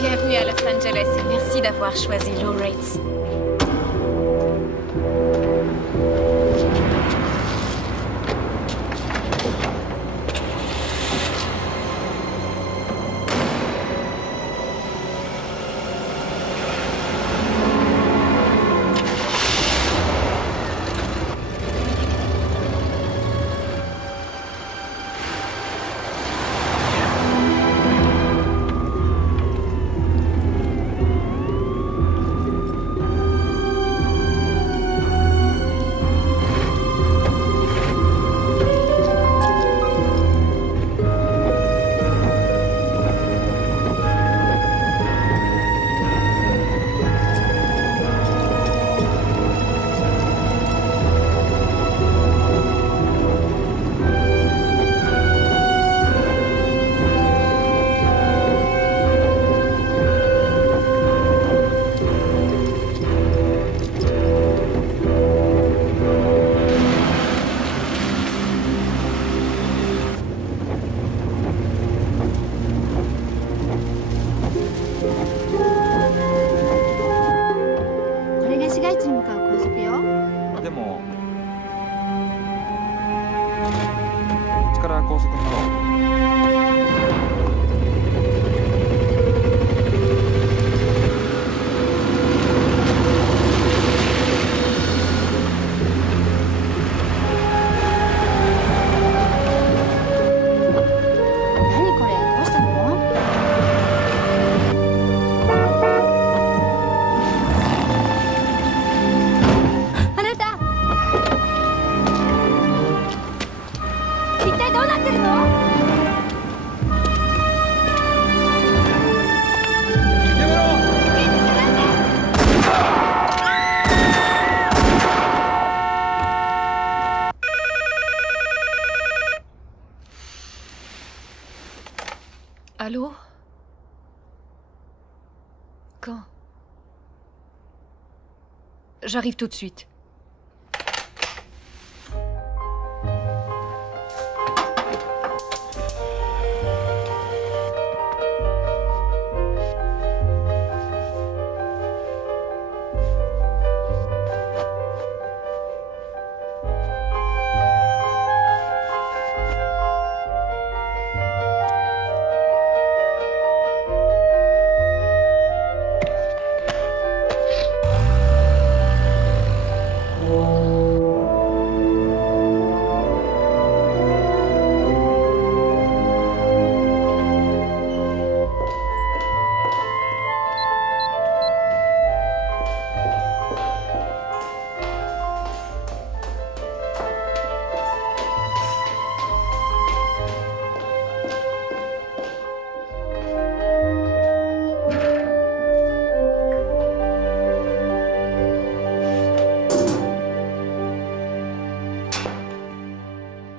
Bienvenue à Los Angeles et merci d'avoir choisi Low Rates. Allô? Quand? J'arrive tout de suite.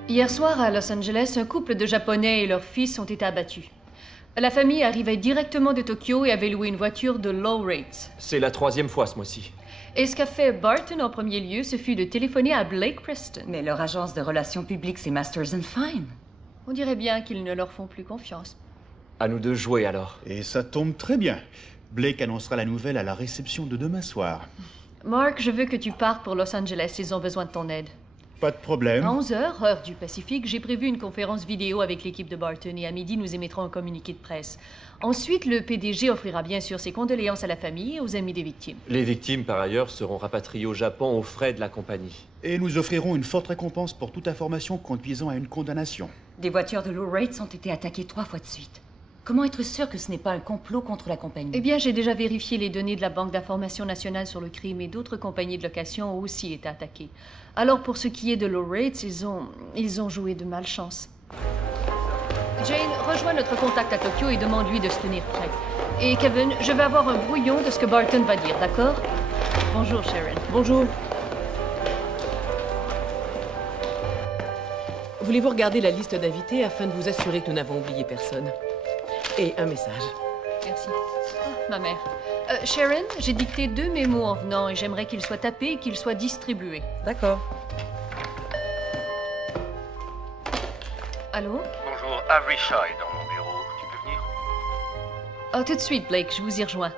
Hier soir, à Los Angeles, un couple de Japonais et leur fils ont été abattus. La famille arrivait directement de Tokyo et avait loué une voiture de Low Rates. C'est la 3e fois ce mois-ci. Et ce qu'a fait Barton en premier lieu, ce fut de téléphoner à Blake Preston. Mais leur agence de relations publiques, c'est Masters and Fine. On dirait bien qu'ils ne leur font plus confiance. À nous de jouer alors. Et ça tombe très bien. Blake annoncera la nouvelle à la réception de demain soir. Mark, je veux que tu partes pour Los Angeles. Ils ont besoin de ton aide. Pas de problème. À 11h, heure du Pacifique, j'ai prévu une conférence vidéo avec l'équipe de Barton et à midi, nous émettrons un communiqué de presse. Ensuite, le PDG offrira bien sûr ses condoléances à la famille et aux amis des victimes. Les victimes, par ailleurs, seront rapatriées au Japon aux frais de la compagnie. Et nous offrirons une forte récompense pour toute information conduisant à une condamnation. Des voitures de Low Rates ont été attaquées 3 fois de suite. Comment être sûr que ce n'est pas un complot contre la compagnie? Eh bien, j'ai déjà vérifié les données de la Banque d'information nationale sur le crime et d'autres compagnies de location ont aussi été attaquées. Alors, pour ce qui est de Low Rates, ils ont joué de malchance. Jane, rejoins notre contact à Tokyo et demande-lui de se tenir prêt. Et Kevin, je vais avoir un brouillon de ce que Barton va dire, d'accord? Bonjour, Sharon. Bonjour. Voulez-vous regarder la liste d'invités afin de vous assurer que nous n'avons oublié personne? Et un message. Merci. Ah, ma mère. Sharon, j'ai dicté 2 mémos en venant et j'aimerais qu'ils soient tapés et qu'ils soient distribués. D'accord. Allô? Bonjour, Avery Shaw est dans mon bureau. Tu peux venir? Oh, tout de suite, Blake, je vous y rejoins.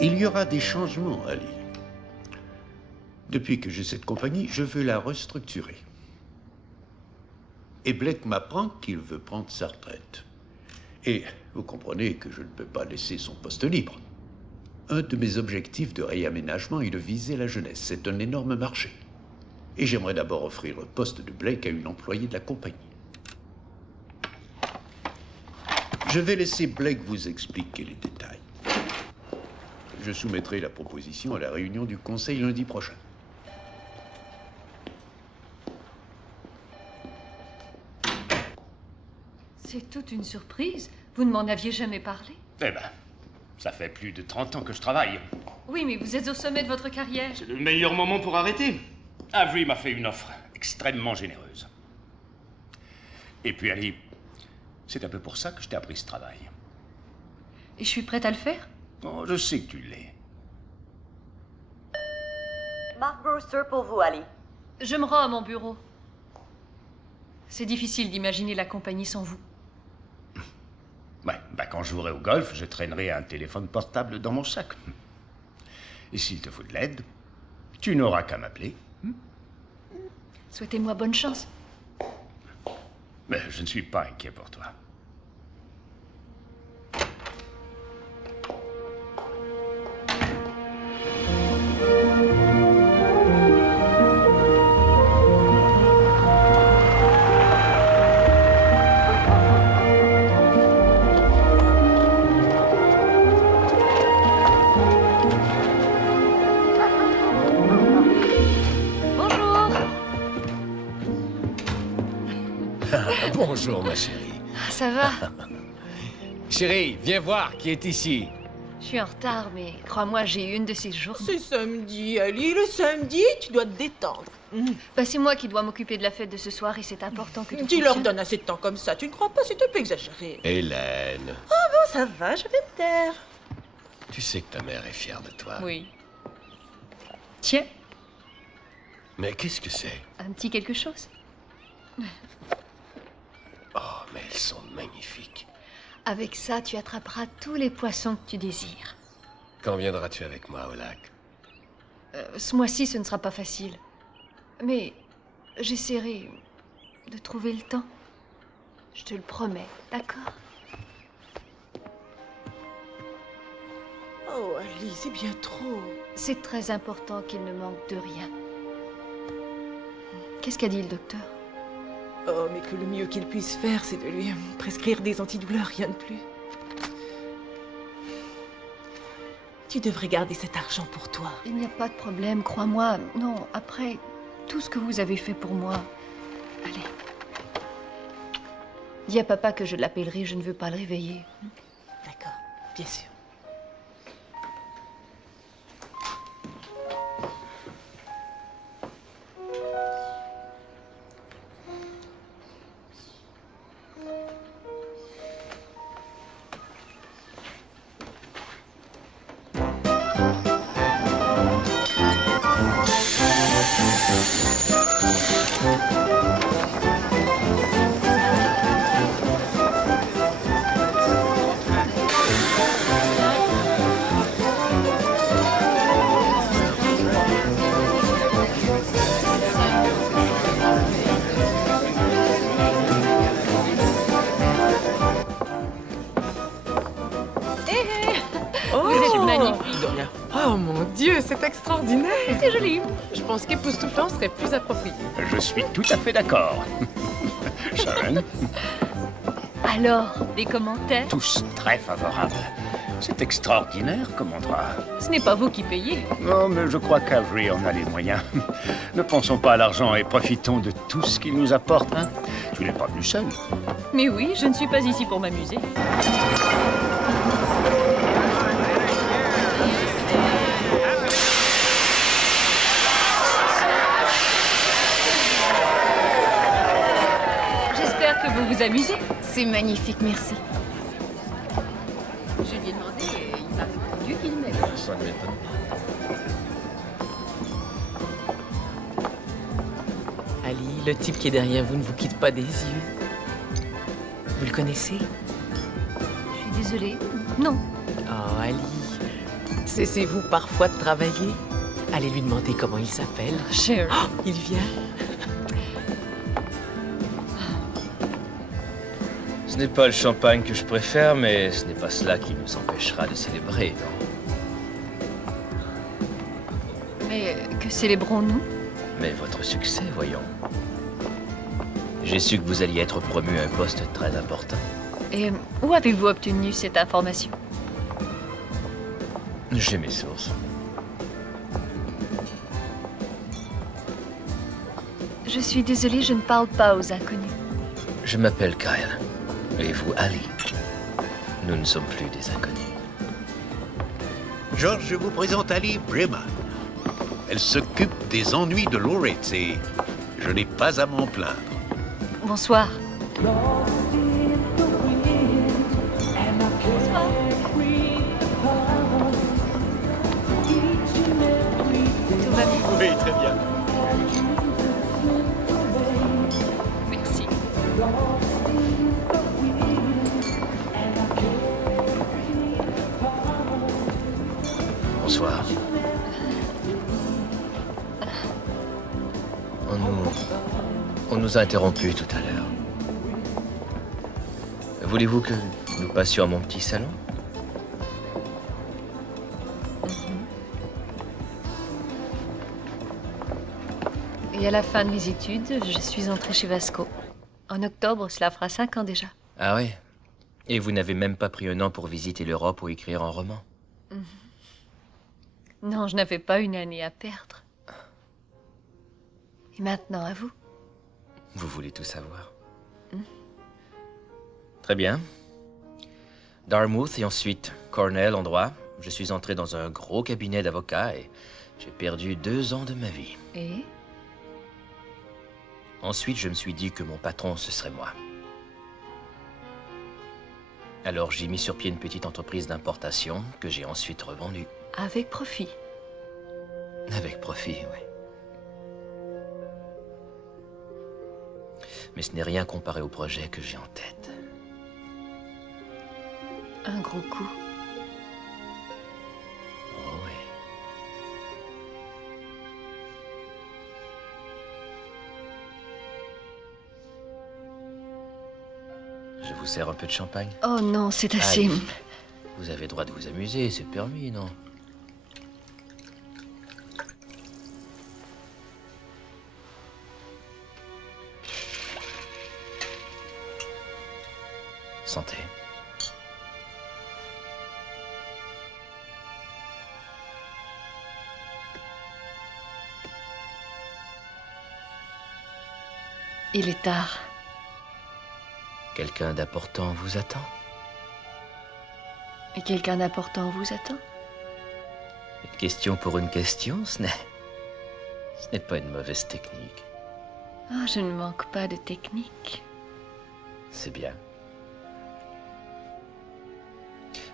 Il y aura des changements, Ali. Depuis que j'ai cette compagnie, je veux la restructurer. Et Blake m'apprend qu'il veut prendre sa retraite. Et vous comprenez que je ne peux pas laisser son poste libre. Un de mes objectifs de réaménagement est de viser la jeunesse. C'est un énorme marché. Et j'aimerais d'abord offrir le poste de Blake à une employée de la compagnie. Je vais laisser Blake vous expliquer les détails. Je soumettrai la proposition à la réunion du conseil lundi prochain. C'est toute une surprise. Vous ne m'en aviez jamais parlé. Eh ben, ça fait plus de 30 ans que je travaille. Oui, mais vous êtes au sommet de votre carrière. C'est le meilleur moment pour arrêter. Avery m'a fait une offre extrêmement généreuse. Et puis, Ali, c'est un peu pour ça que je t'ai appris ce travail. Et je suis prête à le faire? Oh, je sais que tu l'es. Mark Brewster pour vous, Ali. Je me rends à mon bureau. C'est difficile d'imaginer la compagnie sans vous. Ouais, bah quand je jouerai au golf, je traînerai un téléphone portable dans mon sac. Et s'il te faut de l'aide, tu n'auras qu'à m'appeler. Souhaitez-moi bonne chance. Mais je ne suis pas inquiet pour toi. Bonjour, ma chérie. Ça va? Chérie, viens voir qui est ici. Je suis en retard, mais crois-moi, j'ai eu une de ces journées. C'est samedi, Ali. Le samedi, tu dois te détendre. Bah, c'est moi qui dois m'occuper de la fête de ce soir et c'est important que tout Tu leur fonctionne. donnes assez de temps comme ça. Tu ne crois pas? C'est un peu exagéré. Hélène, Bon, ça va, je vais me taire. tu sais que ta mère est fière de toi. Oui. Tiens, Mais qu'est-ce que c'est? un petit quelque chose. Oh, mais elles sont magnifiques. Avec ça, tu attraperas tous les poissons que tu désires. Quand viendras-tu avec moi au lac? Ce mois-ci, ce ne sera pas facile. Mais j'essaierai de trouver le temps. Je te le promets, d'accord? Oh, Ali, c'est bien trop. C'est très important qu'il ne manque de rien. Qu'est-ce qu'a dit le docteur? Oh, mais que le mieux qu'il puisse faire, c'est de lui prescrire des antidouleurs, rien de plus. Tu devrais garder cet argent pour toi. Il n'y a pas de problème, crois-moi. Non, après tout ce que vous avez fait pour moi... Allez. Dis à papa que je l'appellerai, je ne veux pas le réveiller. D'accord, bien sûr. Vous êtes magnifique. Oh mon Dieu, c'est extraordinaire. C'est joli. Je pense qu'époustouflant serait plus approprié. Je suis tout à fait d'accord. Sharon, Alors, des commentaires? tous très favorables. C'est extraordinaire comme endroit. Ce n'est pas vous qui payez. Non, mais je crois qu'Avery en a les moyens. Ne pensons pas à l'argent et profitons de tout ce qu'il nous apporte. Hein. Tu n'es pas venu seul. Mais oui, je ne suis pas ici pour m'amuser. J'espère que vous vous amusez. C'est magnifique, merci. Je lui ai demandé et il m'a répondu qu'il m'aimait. Ça ne m'étonne pas. Ali, le type qui est derrière vous ne vous quitte pas des yeux. Vous le connaissez? Je suis désolée. Non. Oh, Ali. Cessez-vous parfois de travailler? Allez lui demander comment il s'appelle. Sherry. Oh, il vient. Ce n'est pas le champagne que je préfère, mais ce n'est pas cela qui nous empêchera de célébrer, non? Mais que célébrons-nous? Mais votre succès, voyons. J'ai su que vous alliez être promu à un poste très important. Et où avez-vous obtenu cette information? J'ai mes sources. Je suis désolée, je ne parle pas aux inconnus. Je m'appelle Kyle. Et vous, Ali. Nous ne sommes plus des inconnus. George, je vous présente Ali Breman. Elle s'occupe des ennuis de Loritz et je n'ai pas à m'en plaindre. Bonsoir. Tout va bien? Oui, très bien. Merci. Bonsoir. On nous a interrompus tout à l'heure. Voulez-vous que nous passions à mon petit salon? Et à la fin de mes études, je suis entrée chez Vasco. En octobre, cela fera 5 ans déjà. Ah oui? Et vous n'avez même pas pris un an pour visiter l'Europe ou écrire un roman? Non, je n'avais pas une année à perdre. Et maintenant, à vous. Vous voulez tout savoir? Très bien. Dartmouth et ensuite Cornell en droit. Je suis entré dans un gros cabinet d'avocats et j'ai perdu 2 ans de ma vie. Et? Ensuite, je me suis dit que mon patron, ce serait moi. Alors, j'ai mis sur pied une petite entreprise d'importation que j'ai ensuite revendue. Avec profit. Avec profit, oui. Mais ce n'est rien comparé au projet que j'ai en tête. Un gros coup. Oh oui. Je vous sers un peu de champagne? Oh non, c'est assez. Allez. Vous avez le droit de vous amuser, c'est permis, non? Santé. Il est tard. Quelqu'un d'important vous attend? Et quelqu'un d'important vous attend? Une question pour une question, ce n'est pas une mauvaise technique. Ah, je ne manque pas de technique. C'est bien.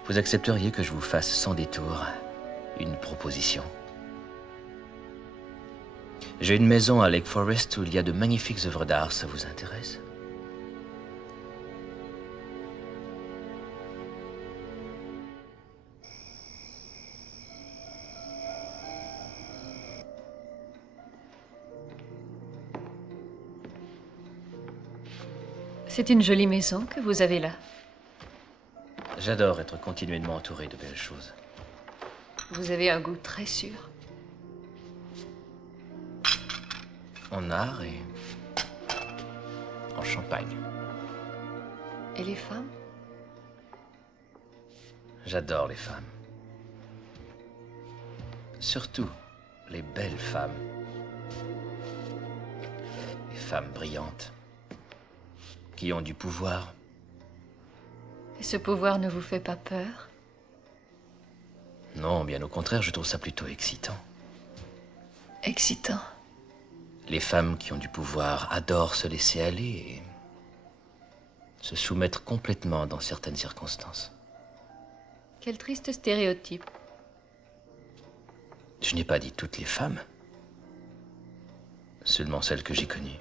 Vous accepteriez que je vous fasse sans détour une proposition? J'ai une maison à Lake Forest où il y a de magnifiques œuvres d'art. Ça vous intéresse? C'est une jolie maison que vous avez là. J'adore être continuellement entouré de belles choses. Vous avez un goût très sûr. En art et en champagne. Et les femmes? J'adore les femmes. Surtout les belles femmes. Les femmes brillantes. Qui ont du pouvoir. Et ce pouvoir ne vous fait pas peur? Non, bien au contraire, je trouve ça plutôt excitant. Excitant. Les femmes qui ont du pouvoir adorent se laisser aller et se soumettre complètement dans certaines circonstances. Quel triste stéréotype. Je n'ai pas dit toutes les femmes. Seulement celles que j'ai connues.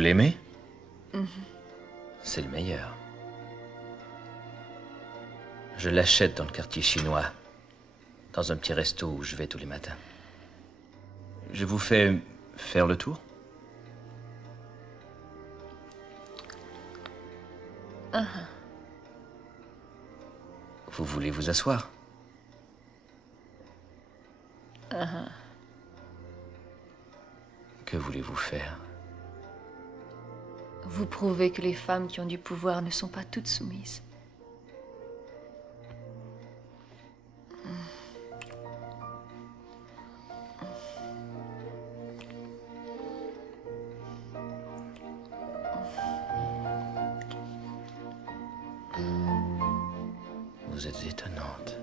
l'aimez? C'est le meilleur. Je l'achète dans le quartier chinois, dans un petit resto où je vais tous les matins. Je vous fais faire le tour? Vous voulez vous asseoir? Que voulez-vous faire? Vous prouvez que les femmes qui ont du pouvoir ne sont pas toutes soumises. Vous êtes étonnante.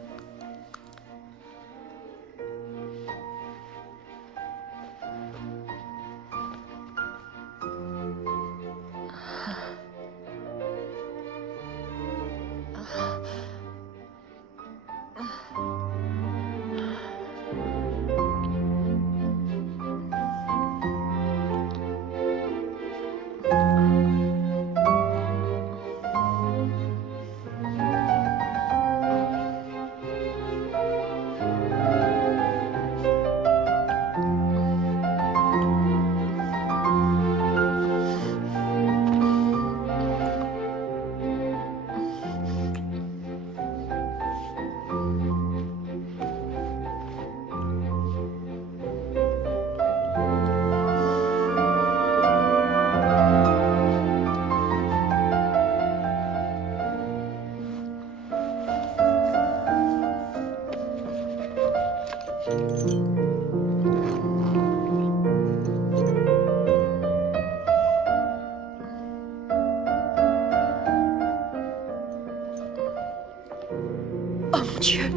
Oh mon Dieu!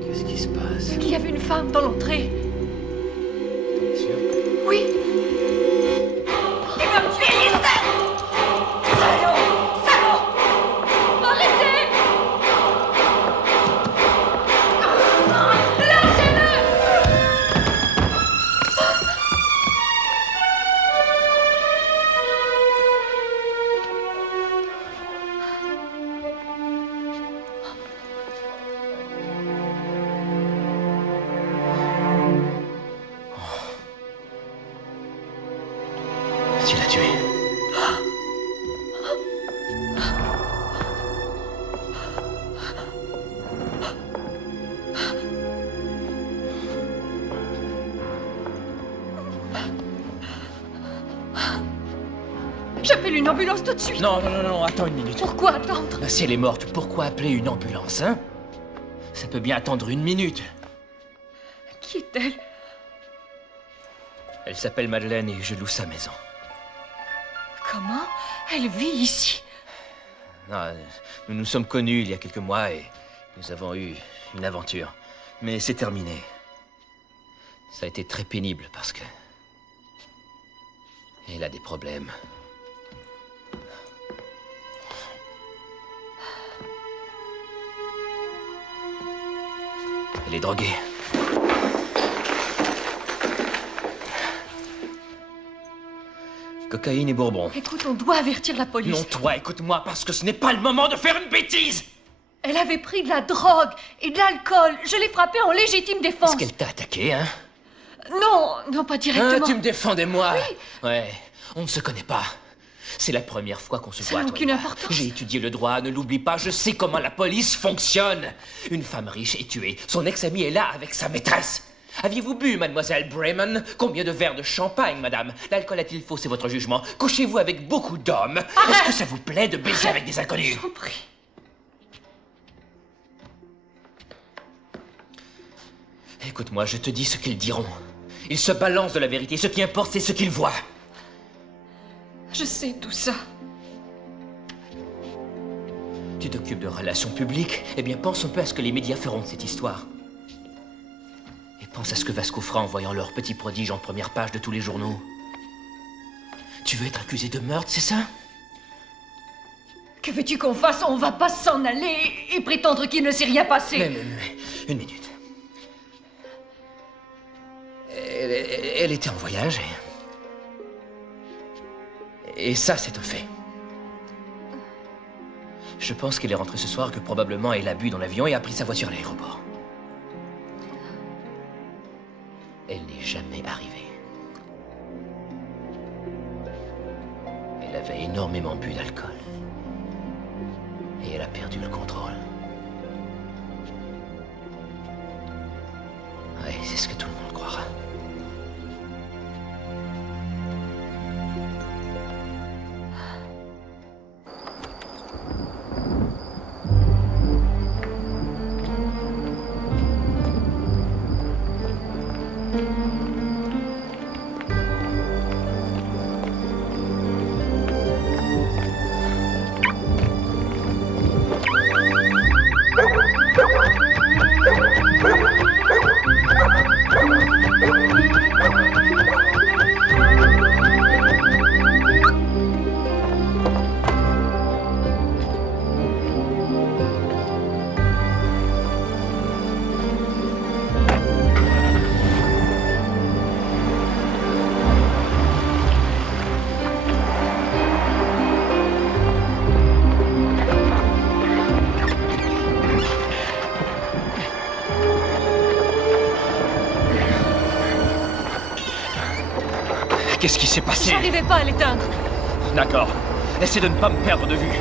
Qu'est-ce qui se passe? Il y avait une femme dans l'entrée. T'es sûr? Oui! Il va me tuer, Lisa! Salaud! Salaud! Arrêtez! Lâchez-le! Tu l'as tué. J'appelle une ambulance tout de suite. Non, non, non, non, attends une minute. Pourquoi attendre? Bah, si elle est morte, pourquoi appeler une ambulance, hein? Ça peut bien attendre une minute. Qui est-elle? Elle s'appelle Madeleine et je loue sa maison. Comment? Elle vit ici. Non, nous nous sommes connus il y a quelques mois et nous avons eu une aventure. Mais c'est terminé. Ça a été très pénible parce que... elle a des problèmes. Elle est droguée. Cocaïne et bourbon. Écoute, on doit avertir la police. Non, toi, écoute-moi, parce que ce n'est pas le moment de faire une bêtise. Elle avait pris de la drogue et de l'alcool. Je l'ai frappée en légitime défense. Est-ce qu'elle t'a attaqué, hein? Non, non, pas directement. Hein, tu me défendais, moi? Oui. Ouais, on ne se connaît pas. C'est la première fois qu'on se Ça voit, n'a toi et aucune moi. importance. J'ai étudié le droit, ne l'oublie pas, je sais comment la police fonctionne. Une femme riche est tuée, son ex-ami est là avec sa maîtresse. Aviez-vous bu, mademoiselle Bremen? Combien de verres de champagne, madame? L'alcool a-t-il faussé votre jugement? Couchez-vous avec beaucoup d'hommes? Est-ce que ça vous plaît de baiser avec des inconnus? Je t'en prie. Écoute-moi, je te dis ce qu'ils diront. Ils se balancent de la vérité, ce qui importe, c'est ce qu'ils voient. Je sais tout ça. Tu t'occupes de relations publiques? Eh bien, pense un peu à ce que les médias feront de cette histoire. Et pense à ce que Vasco fera en voyant leur petit prodige en première page de tous les journaux. Tu veux être accusé de meurtre, c'est ça? Que veux-tu qu'on fasse? On va pas s'en aller et prétendre qu'il ne s'est rien passé. Mais, une minute. Elle était en voyage Et ça, c'est un fait. Je pense qu'elle est rentrée ce soir, que probablement elle a bu dans l'avion et a pris sa voiture à l'aéroport. Elle n'est jamais arrivée. Elle avait énormément bu d'alcool. Et elle a perdu le contrôle. Ouais, c'est ce que tout le monde croira. Qu'est-ce qui s'est passé? J'arrivais pas à l'éteindre. D'accord. Essaie de ne pas me perdre de vue.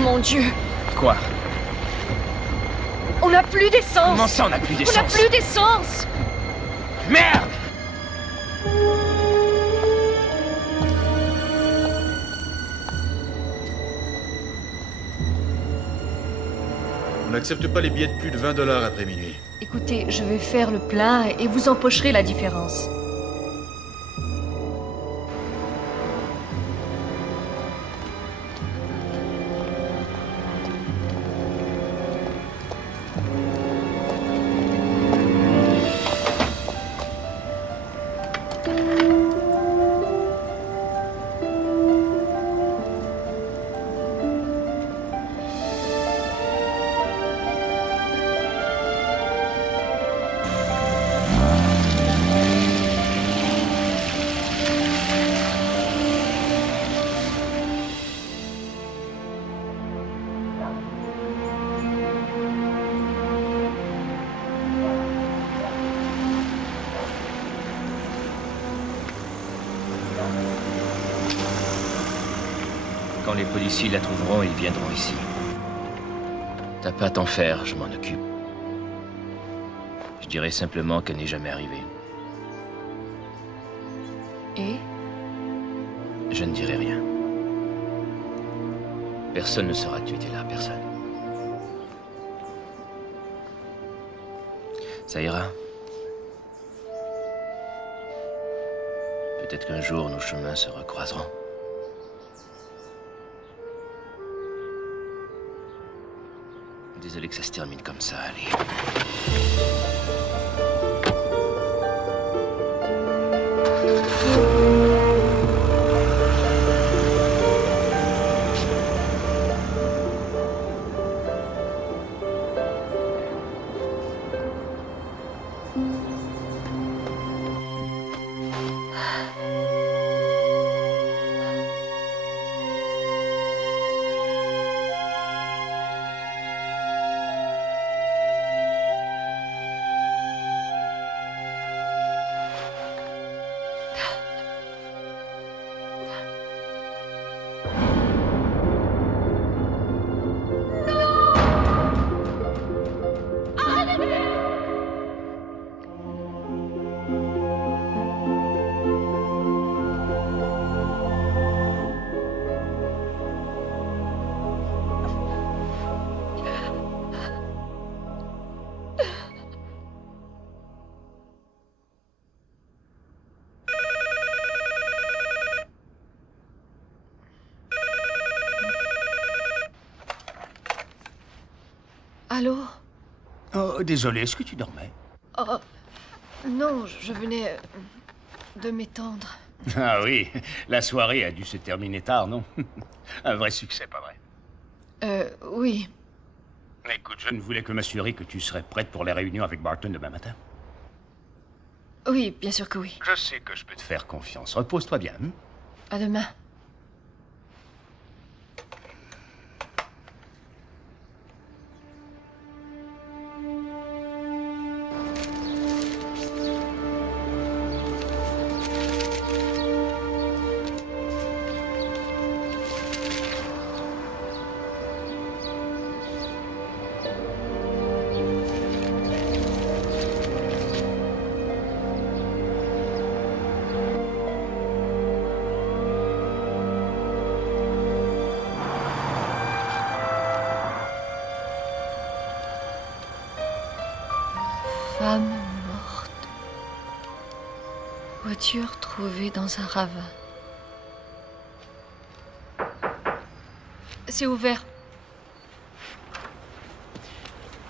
Mon Dieu! Quoi? On n'a plus d'essence! Comment ça, on n'a plus d'essence? On n'a plus d'essence! Merde! On n'accepte pas les billets de plus de $20 après minuit. Écoutez, je vais faire le plein et vous empocherez la différence. les policiers la trouveront, ils viendront ici. T'as pas à t'en faire, je m'en occupe. Je dirais simplement qu'elle n'est jamais arrivée. Et? Je ne dirai rien. Personne ne saura que tu étais là, personne. Ça ira. Peut-être qu'un jour, nos chemins se recroiseront. Désolé que ça se termine comme ça, allez. Allô? Oh, désolé, est-ce que tu dormais? Oh, non, je venais de m'étendre. Ah oui, la soirée a dû se terminer tard, non? Un vrai succès, pas vrai? Oui. Écoute, je ne voulais que m'assurer que tu serais prête pour les réunions avec Barton demain matin. Oui, bien sûr que oui. Je sais que je peux te faire confiance. Repose-toi bien. Hein? À demain. Femme morte. Voiture trouvée dans un ravin. C'est ouvert.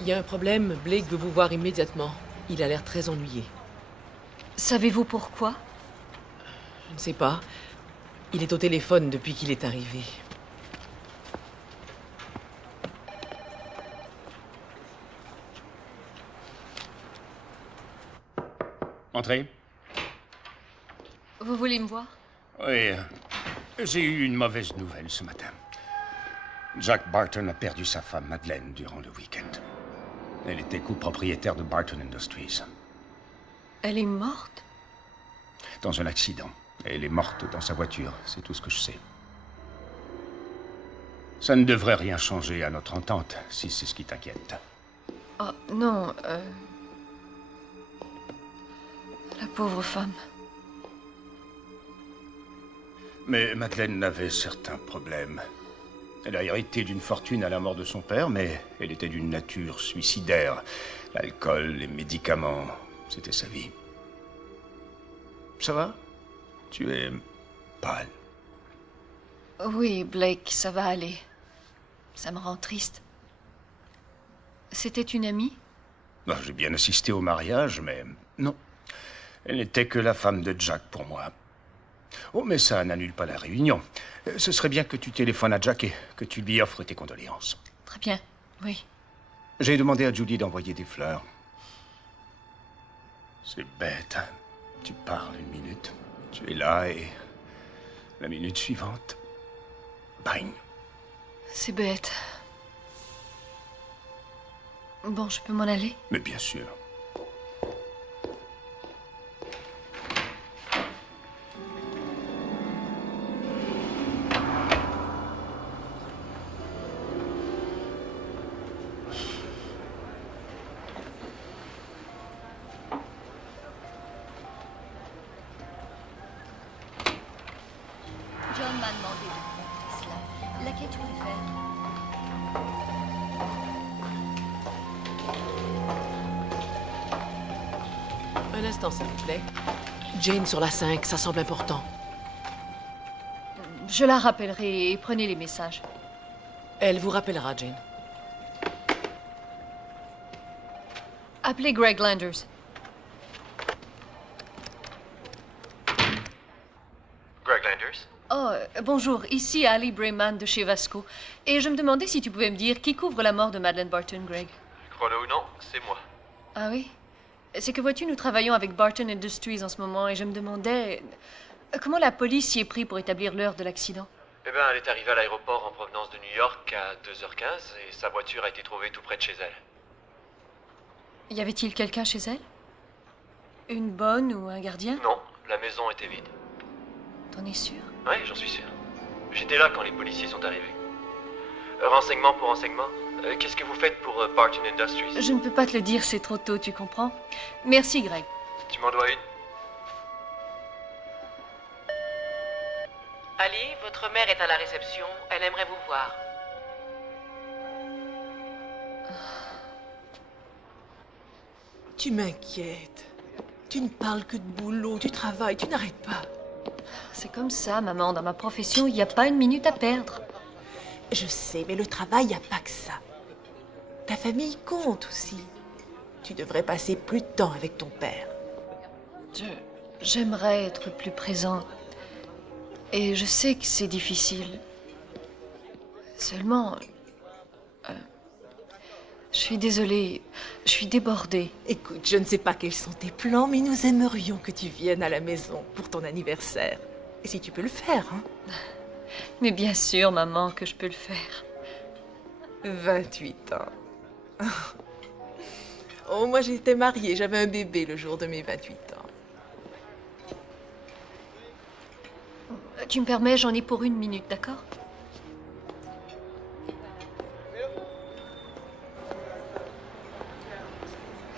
Il y a un problème. Blake veut vous voir immédiatement. Il a l'air très ennuyé. Savez-vous pourquoi? Je ne sais pas. Il est au téléphone depuis qu'il est arrivé. Entrez. Vous voulez me voir? Oui, j'ai eu une mauvaise nouvelle ce matin. Jack Barton a perdu sa femme Madeleine durant le week-end. Elle était copropriétaire de Barton Industries. Elle est morte? Dans un accident. Elle est morte dans sa voiture, c'est tout ce que je sais. Ça ne devrait rien changer à notre entente, si c'est ce qui t'inquiète. Oh, non, la pauvre femme. Mais Madeleine avait certains problèmes. Elle a hérité d'une fortune à la mort de son père, mais elle était d'une nature suicidaire. L'alcool, les médicaments, c'était sa vie. Ça va? Tu es pâle. Oui, Blake, ça va aller. Ça me rend triste. C'était une amie? J'ai bien assisté au mariage, mais non. Elle n'était que la femme de Jack pour moi. Oh, mais ça n'annule pas la réunion. Ce serait bien que tu téléphones à Jack et que tu lui offres tes condoléances. Très bien, oui. J'ai demandé à Judy d'envoyer des fleurs. C'est bête, hein? Tu parles une minute, tu es là et la minute suivante, bang. C'est bête. Bon, je peux m'en aller? Mais bien sûr. Un instant, s'il vous plaît. Jane sur la 5, ça semble important. Je la rappellerai et prenez les messages. Elle vous rappellera, Jane. Appelez Greg Landers. Greg Landers? Oh, bonjour, ici Ali Brayman de chez Vasco. Et je me demandais si tu pouvais me dire qui couvre la mort de Madeleine Barton, Greg. Crois-le ou non, c'est moi. Ah oui? C'est que vois-tu, nous travaillons avec Barton Industries en ce moment et je me demandais comment la police s'y est pris pour établir l'heure de l'accident. Eh ben, elle est arrivée à l'aéroport en provenance de New York à 2h15 et sa voiture a été trouvée tout près de chez elle. Y avait-il quelqu'un chez elle? Une bonne ou un gardien? Non, la maison était vide. T'en es sûr? Oui, j'en suis sûr. J'étais là quand les policiers sont arrivés. Renseignement pour renseignement, qu'est-ce que vous faites pour Barton Industries? Je ne peux pas te le dire, c'est trop tôt, tu comprends? Merci, Greg. Tu m'en dois une? Ali, votre mère est à la réception. Elle aimerait vous voir. Tu m'inquiètes. Tu ne parles que de boulot, tu travailles, tu n'arrêtes pas. C'est comme ça, maman. Dans ma profession, il n'y a pas une minute à perdre. Je sais, mais le travail, il n'y a pas que ça. Ta famille compte aussi. Tu devrais passer plus de temps avec ton père. J'aimerais être plus présente. Et je sais que c'est difficile. Seulement... je suis désolée. Je suis débordée. Écoute, je ne sais pas quels sont tes plans, mais nous aimerions que tu viennes à la maison pour ton anniversaire. Et si tu peux le faire, hein. Mais bien sûr, maman, que je peux le faire. 28 ans. Oh, moi j'étais mariée, j'avais un bébé le jour de mes 28 ans. Tu me permets, j'en ai pour une minute, d'accord?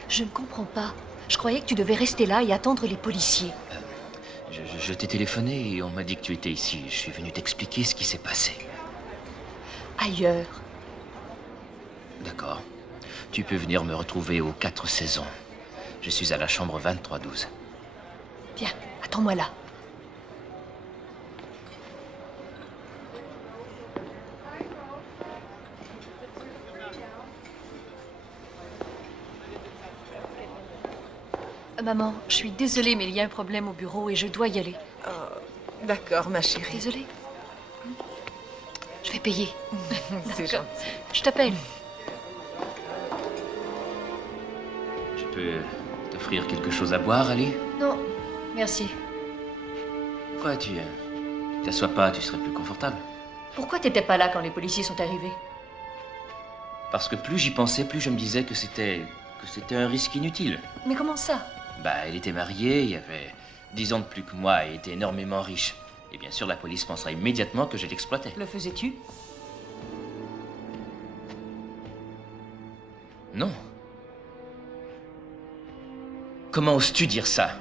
Je ne comprends pas. Je croyais que tu devais rester là et attendre les policiers. Je t'ai téléphoné et on m'a dit que tu étais ici. Je suis venu t'expliquer ce qui s'est passé. Ailleurs. D'accord. Tu peux venir me retrouver aux 4 saisons. Je suis à la chambre 2312. Bien, attends-moi là. Maman, je suis désolée, mais il y a un problème au bureau et je dois y aller. D'accord, ma chérie. Désolée. Je vais payer. C'est gentil. Je t'appelle. Je peux t'offrir quelque chose à boire, Ali? Non, merci. Pourquoi tu t'assois pas, tu serais plus confortable. Pourquoi t'étais pas là quand les policiers sont arrivés? Parce que plus j'y pensais, plus je me disais que c'était un risque inutile. Mais comment ça? Bah, elle était mariée, il y avait 10 ans de plus que moi et était énormément riche. Et bien sûr, la police pensera immédiatement que je l'exploitais. Le faisais-tu? Non. Comment oses-tu dire ça?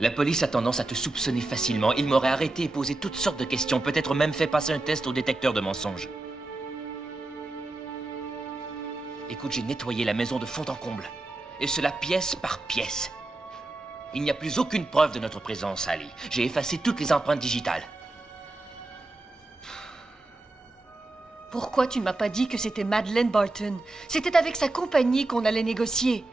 La police a tendance à te soupçonner facilement. Il m'aurait arrêté et posé toutes sortes de questions, peut-être même fait passer un test au détecteur de mensonges. Écoute, j'ai nettoyé la maison de fond en comble. Et cela pièce par pièce. Il n'y a plus aucune preuve de notre présence, Ali. J'ai effacé toutes les empreintes digitales. Pourquoi tu ne m'as pas dit que c'était Madeleine Barton? C'était avec sa compagnie qu'on allait négocier.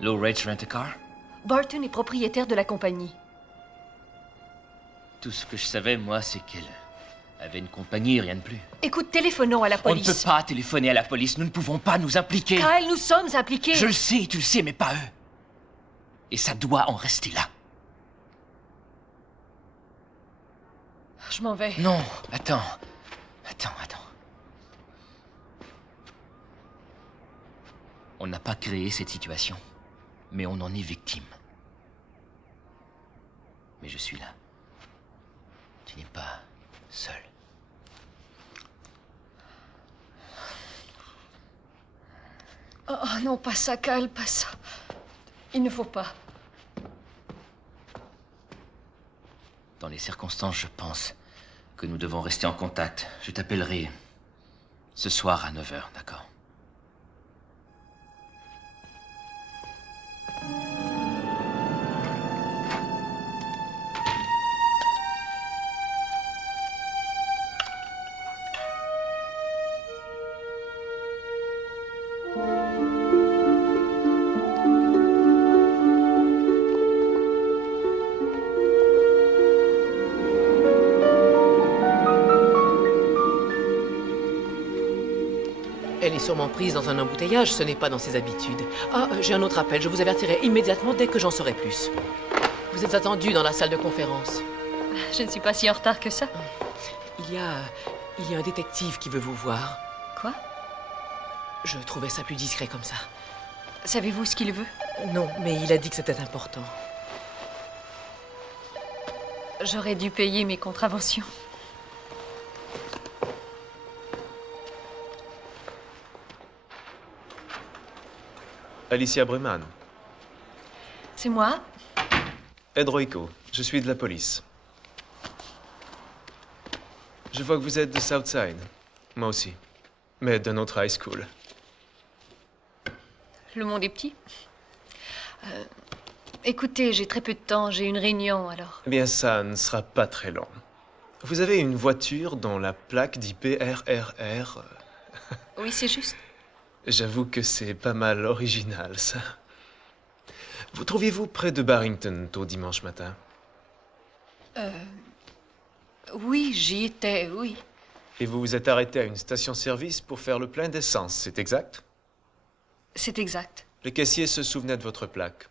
Low Rates Rent-A-Car? Barton est propriétaire de la compagnie. Tout ce que je savais, moi, c'est qu'elle avait une compagnie, rien de plus. Écoute, téléphonons à la police. On ne peut pas téléphoner à la police. Nous ne pouvons pas nous impliquer. Kyle, nous sommes impliqués. Je le sais, tu le sais, mais pas eux. Et ça doit en rester là. Je m'en vais. Non, attends. On n'a pas créé cette situation, mais on en est victime. Mais je suis là. Tu n'es pas seul. Oh non, pas ça, Kyle, pas ça. Il ne faut pas. Dans les circonstances, je pense que nous devons rester en contact. Je t'appellerai ce soir à 9 h, d'accord? Elle est sûrement prise dans un embouteillage, ce n'est pas dans ses habitudes. Ah, j'ai un autre appel, je vous avertirai immédiatement dès que j'en saurai plus. Vous êtes attendu dans la salle de conférence. Je ne suis pas si en retard que ça. Il y a un détective qui veut vous voir. Quoi? Je trouvais ça plus discret comme ça. Savez-vous ce qu'il veut? Non, mais il a dit que c'était important. J'aurais dû payer mes contraventions. Alicia Breman. C'est moi. Ed Royko, je suis de la police. Je vois que vous êtes de Southside. Moi aussi. Mais d'un autre high school. Le monde est petit. Écoutez, j'ai très peu de temps, j'ai une réunion, alors... Eh bien, ça ne sera pas très long. Vous avez une voiture dont la plaque dit PRRR. Oui, c'est juste. J'avoue que c'est pas mal original, ça. Vous trouviez-vous près de Barrington tôt dimanche matin? Oui, j'y étais, oui. Et vous vous êtes arrêté à une station-service pour faire le plein d'essence, c'est exact? C'est exact. Le caissier se souvenait de votre plaque.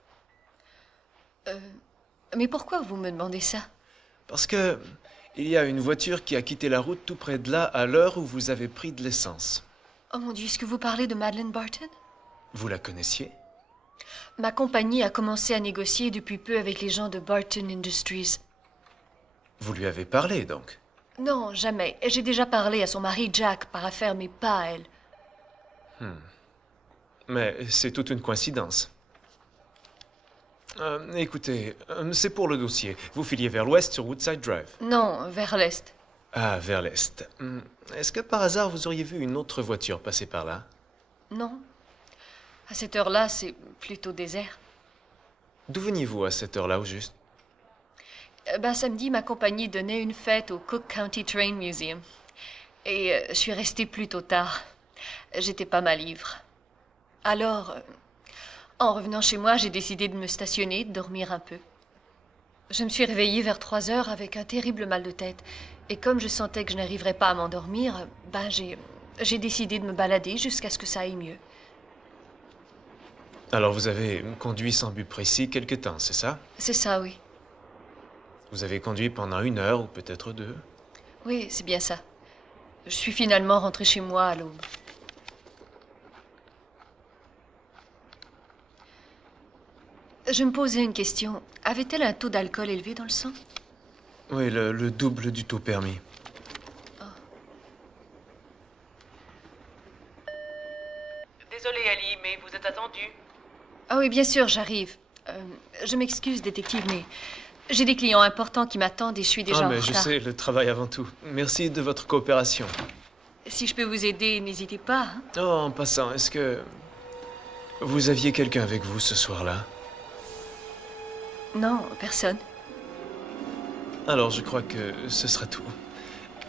Mais pourquoi vous me demandez ça? Parce que il y a une voiture qui a quitté la route tout près de là à l'heure où vous avez pris de l'essence. Oh mon Dieu, est-ce que vous parlez de Madeleine Barton? Vous la connaissiez? Ma compagnie a commencé à négocier depuis peu avec les gens de Barton Industries. Vous lui avez parlé, donc? Non, jamais. J'ai déjà parlé à son mari Jack par affaire, mais pas à elle. Mais c'est toute une coïncidence. Écoutez, c'est pour le dossier. Vous filiez vers l'ouest sur Woodside Drive? Non, vers l'est. Ah, vers l'est. Est-ce que par hasard vous auriez vu une autre voiture passer par là? Non. À cette heure-là, c'est plutôt désert. D'où veniez-vous à cette heure-là, au juste? Samedi, ma compagnie donnait une fête au Cook County Train Museum. Et je suis restée plutôt tard. J'étais pas mal ivre. Alors, en revenant chez moi, j'ai décidé de me stationner, de dormir un peu. Je me suis réveillée vers 3 heures avec un terrible mal de tête. Et comme je sentais que je n'arriverais pas à m'endormir, j'ai décidé de me balader jusqu'à ce que ça aille mieux. Alors vous avez conduit sans but précis quelque temps, c'est ça? C'est ça, oui. Vous avez conduit pendant 1 heure ou peut-être 2? Oui, c'est bien ça. Je suis finalement rentrée chez moi à l'aube. Je me posais une question. Avait-elle un taux d'alcool élevé dans le sang? Oui, le double du taux permis. Oh. Désolée, Ali, mais vous êtes attendue. Ah oui, bien sûr, j'arrive. Je m'excuse, détective, mais j'ai des clients importants qui m'attendent et je suis déjà en mais je retard. sais, le travail avant tout. Merci de votre coopération. Si je peux vous aider, n'hésitez pas. Hein? Oh, en passant, est-ce que vous aviez quelqu'un avec vous ce soir-là? Non, personne. Alors, je crois que ce sera tout.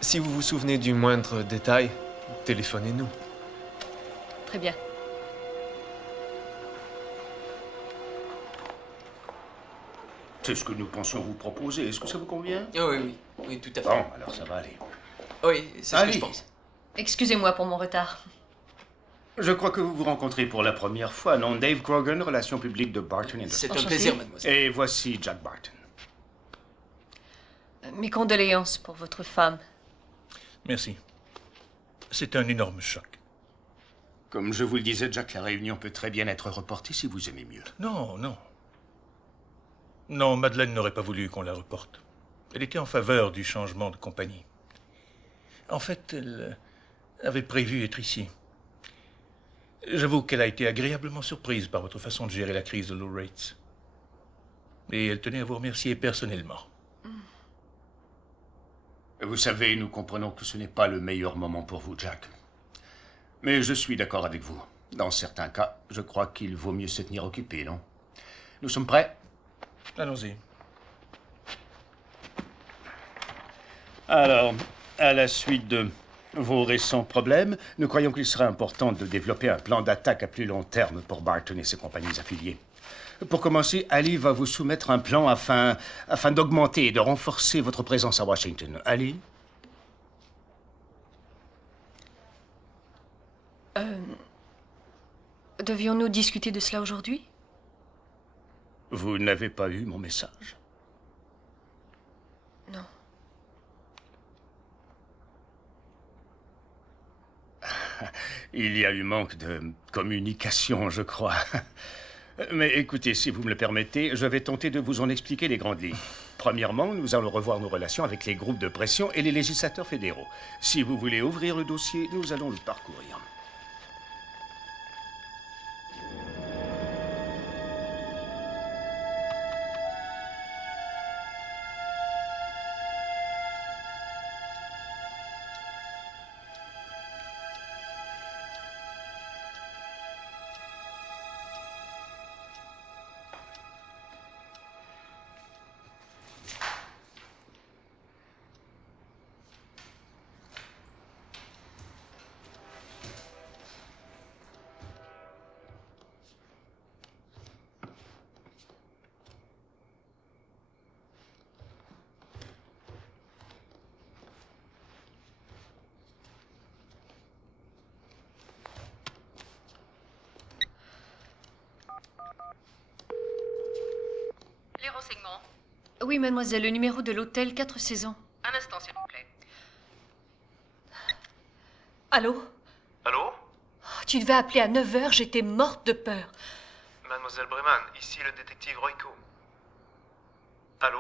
Si vous vous souvenez du moindre détail, téléphonez-nous. Très bien. C'est ce que nous pensions vous proposer. Est-ce que ça vous convient? Oui, tout à fait. Bon, alors ça va aller. Oui, c'est ce que je pense. Excusez-moi pour mon retard. Je crois que vous vous rencontrez pour la première fois, non? Dave Grogan, relations publiques de Barton Industries. C'est un plaisir, mademoiselle. Et voici Jack Barton. Mes condoléances pour votre femme. Merci. C'est un énorme choc. Comme je vous le disais, Jack, la réunion peut très bien être reportée si vous aimez mieux. Non, non. Non, Madeleine n'aurait pas voulu qu'on la reporte. Elle était en faveur du changement de compagnie. En fait, elle avait prévu être ici. J'avoue qu'elle a été agréablement surprise par votre façon de gérer la crise de Low Rates. Et elle tenait à vous remercier personnellement. Vous savez, nous comprenons que ce n'est pas le meilleur moment pour vous, Jack. Mais je suis d'accord avec vous. Dans certains cas, je crois qu'il vaut mieux se tenir occupé, non? Nous sommes prêts? Allons-y. Alors, à la suite de vos récents problèmes, nous croyons qu'il serait important de développer un plan d'attaque à plus long terme pour Barton et ses compagnies affiliées. Pour commencer, Ali va vous soumettre un plan afin d'augmenter et de renforcer votre présence à Washington. Ali? Devions-nous discuter de cela aujourd'hui? Vous n'avez pas eu mon message? Non. Il y a eu manque de communication, je crois. Mais écoutez, si vous me le permettez, je vais tenter de vous en expliquer les grandes lignes. Premièrement, nous allons revoir nos relations avec les groupes de pression et les législateurs fédéraux. Si vous voulez ouvrir le dossier, nous allons le parcourir. Les renseignements. Oui, mademoiselle, le numéro de l'hôtel 4 saisons. Un instant, s'il vous plaît. Allô? Allô? Tu devais appeler à 9h, j'étais morte de peur. Mademoiselle Breman, ici le détective Royko. Allô?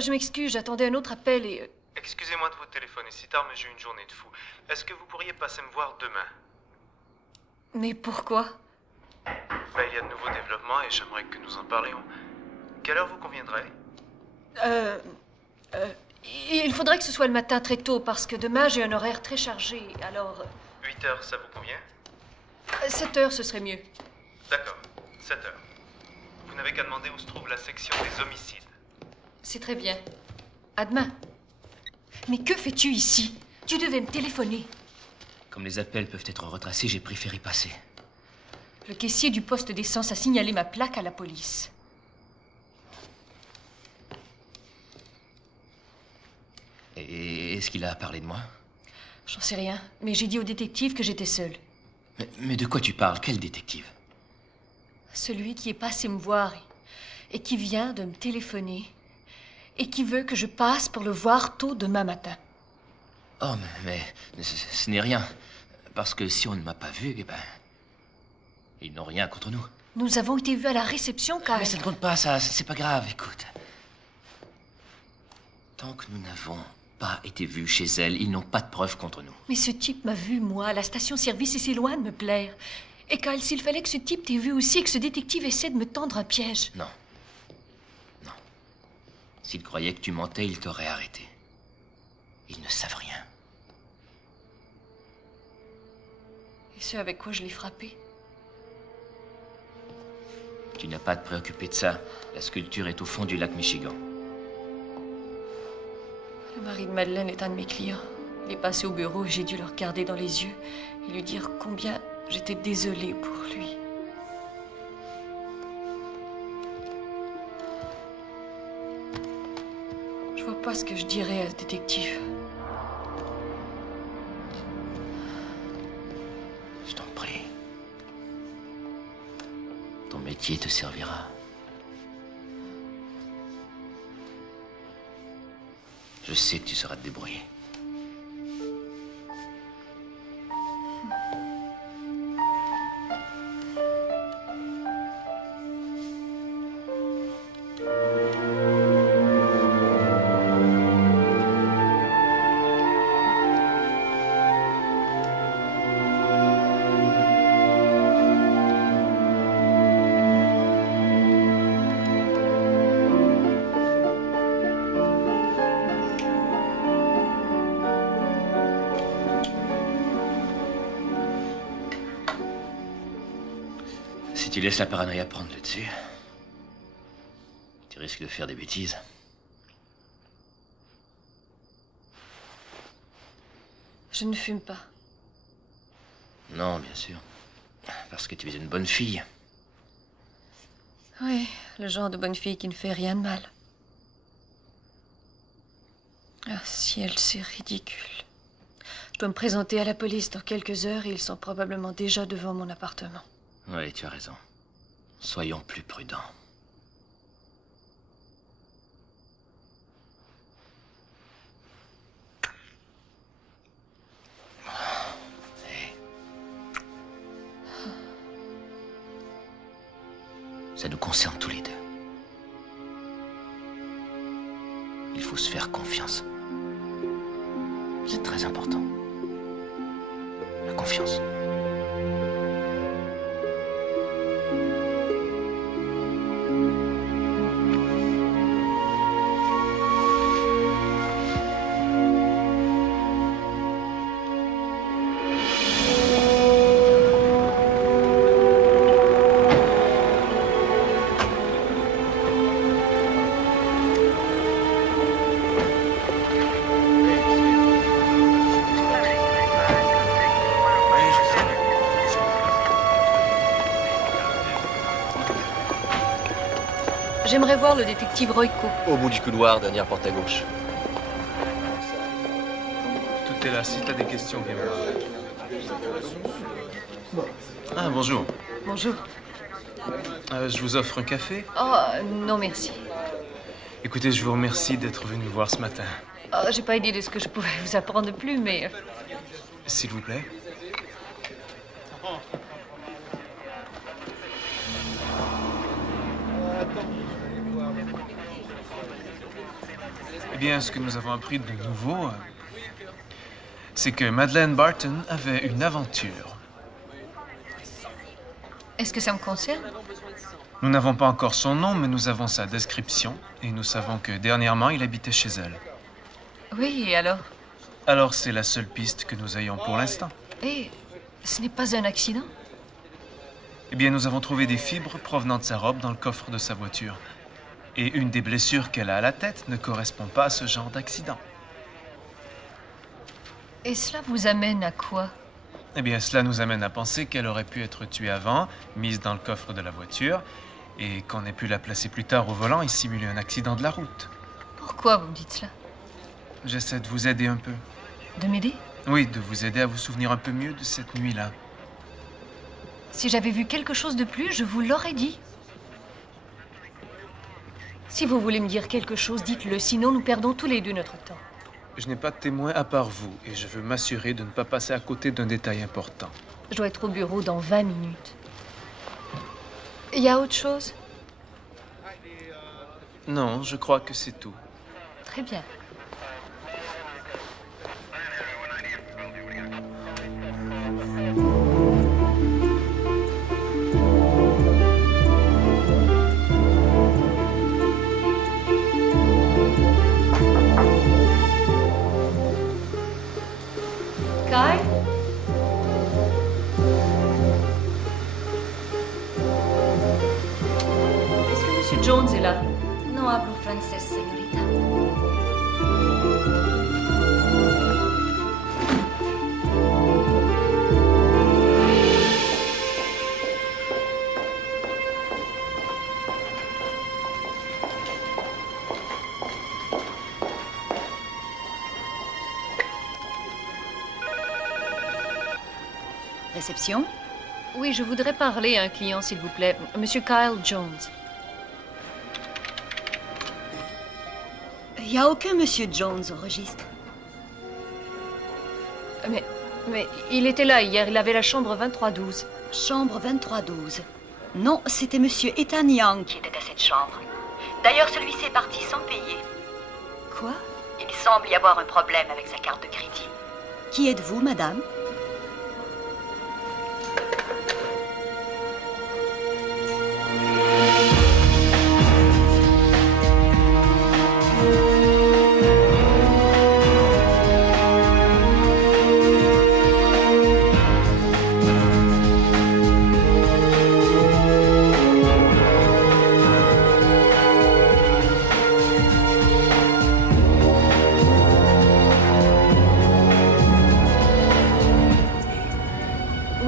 Je m'excuse, j'attendais un autre appel et... Excusez-moi de vous téléphoner si tard, mais j'ai eu une journée de fou. Est-ce que vous pourriez passer me voir demain? Mais pourquoi? Il y a de nouveaux développements et j'aimerais que nous en parlions. Quelle heure vous conviendrait? Il faudrait que ce soit le matin très tôt, parce que demain j'ai un horaire très chargé, alors... 8 heures, ça vous convient? 7 heures, ce serait mieux. D'accord, 7 heures. Vous n'avez qu'à demander où se trouve la section des homicides. C'est très bien. À demain. Mais que fais-tu ici? Tu devais me téléphoner. Comme les appels peuvent être retracés, j'ai préféré passer. Le caissier du poste d'essence a signalé ma plaque à la police. Et est-ce qu'il a parlé de moi? J'en sais rien, mais j'ai dit au détective que j'étais seule. Mais de quoi tu parles? Quel détective? Celui qui est passé me voir et qui vient de me téléphoner et qui veut que je passe pour le voir tôt demain matin. Oh, mais ce n'est rien. Parce que si on ne m'a pas vu, eh ben... ils n'ont rien contre nous. Nous avons été vus à la réception, Kyle. Mais ça ne compte pas, ça. C'est pas grave, écoute. Tant que nous n'avons pas été vus chez elle, ils n'ont pas de preuves contre nous. Mais ce type m'a vu, moi, à la station-service et c'est loin de me plaire. Et Kyle, s'il fallait que ce type t'ait vu aussi et que ce détective essaie de me tendre un piège... Non. Non. S'ils croyaient que tu mentais, ils t'auraient arrêté. Ils ne savent rien. Et ce avec quoi je l'ai frappé? Tu n'as pas à te préoccuper de ça. La sculpture est au fond du lac Michigan. Le mari de Madeleine est un de mes clients. Il est passé au bureau et j'ai dû le regarder dans les yeux et lui dire combien j'étais désolée pour lui. Je vois pas ce que je dirais à ce détective. Je t'en prie. Ton métier te servira. Je sais que tu sauras te débrouiller. tu laisses la paranoïa prendre le dessus, tu risques de faire des bêtises. Je ne fume pas. Non, bien sûr. Parce que tu es une bonne fille. Oui, le genre de bonne fille qui ne fait rien de mal. Ah, ciel, c'est ridicule. Je dois me présenter à la police dans quelques heures et ils sont probablement déjà devant mon appartement. Oui, tu as raison. Soyons plus prudents. Ça nous concerne tous les deux. Il faut se faire confiance. C'est très important. La confiance. J'aimerais voir le détective Royko. Au bout du couloir, dernière porte à gauche. Tout est là, si t'as des questions, viens voir. Ah, bonjour. Bonjour. Je vous offre un café? Oh, non merci. Écoutez, je vous remercie d'être venu me voir ce matin. Oh, j'ai pas idée de ce que je pouvais vous apprendre de plus, mais... S'il vous plaît. Eh bien, ce que nous avons appris de nouveau, c'est que Madeleine Barton avait une aventure. Est-ce que ça me concerne? Nous n'avons pas encore son nom, mais nous avons sa description, et nous savons que dernièrement, il habitait chez elle. Oui, et alors? Alors, c'est la seule piste que nous ayons pour l'instant. Et ce n'est pas un accident? Eh bien, nous avons trouvé des fibres provenant de sa robe dans le coffre de sa voiture. Et une des blessures qu'elle a à la tête ne correspond pas à ce genre d'accident. Et cela vous amène à quoi? Eh bien, cela nous amène à penser qu'elle aurait pu être tuée avant, mise dans le coffre de la voiture, et qu'on ait pu la placer plus tard au volant et simuler un accident de la route. Pourquoi vous me dites cela? J'essaie de vous aider un peu. De m'aider? Oui, de vous aider à vous souvenir un peu mieux de cette nuit-là. Si j'avais vu quelque chose de plus, je vous l'aurais dit. Si vous voulez me dire quelque chose, dites-le, sinon nous perdons tous les deux notre temps. Je n'ai pas de témoin à part vous, et je veux m'assurer de ne pas passer à côté d'un détail important. Je dois être au bureau dans 20 minutes. Il y a autre chose? Non, je crois que c'est tout. Très bien. Kyle? Est-ce que Monsieur Jones est là? No hablo francés, señorita. Réception? Oui, je voudrais parler à un client, s'il vous plaît. Monsieur Kyle Jones. Il n'y a aucun Monsieur Jones au registre. Mais il était là hier, il avait la chambre 2312. Chambre 2312. Non, c'était Monsieur Ethan Young qui était à cette chambre. D'ailleurs, celui-ci est parti sans payer. Quoi? Il semble y avoir un problème avec sa carte de crédit. Qui êtes-vous, madame?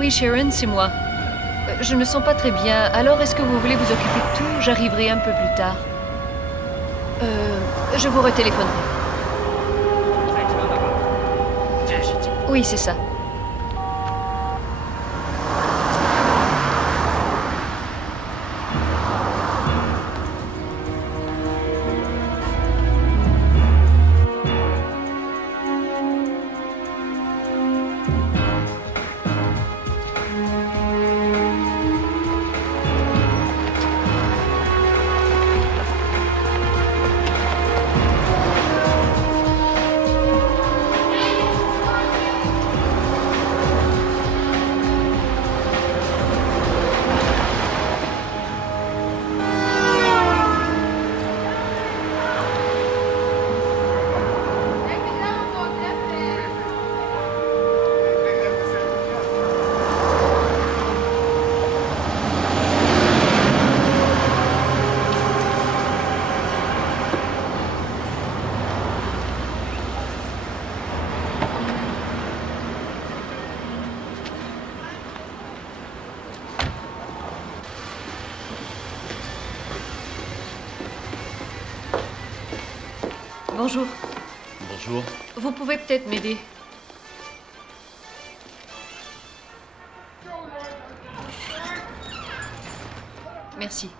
Oui, Sharon, c'est moi. Je ne me sens pas très bien, alors est-ce que vous voulez vous occuper de tout? J'arriverai un peu plus tard. Je vous retéléphonerai. Oui, c'est ça. Bonjour. Bonjour. Vous pouvez peut-être m'aider. Merci.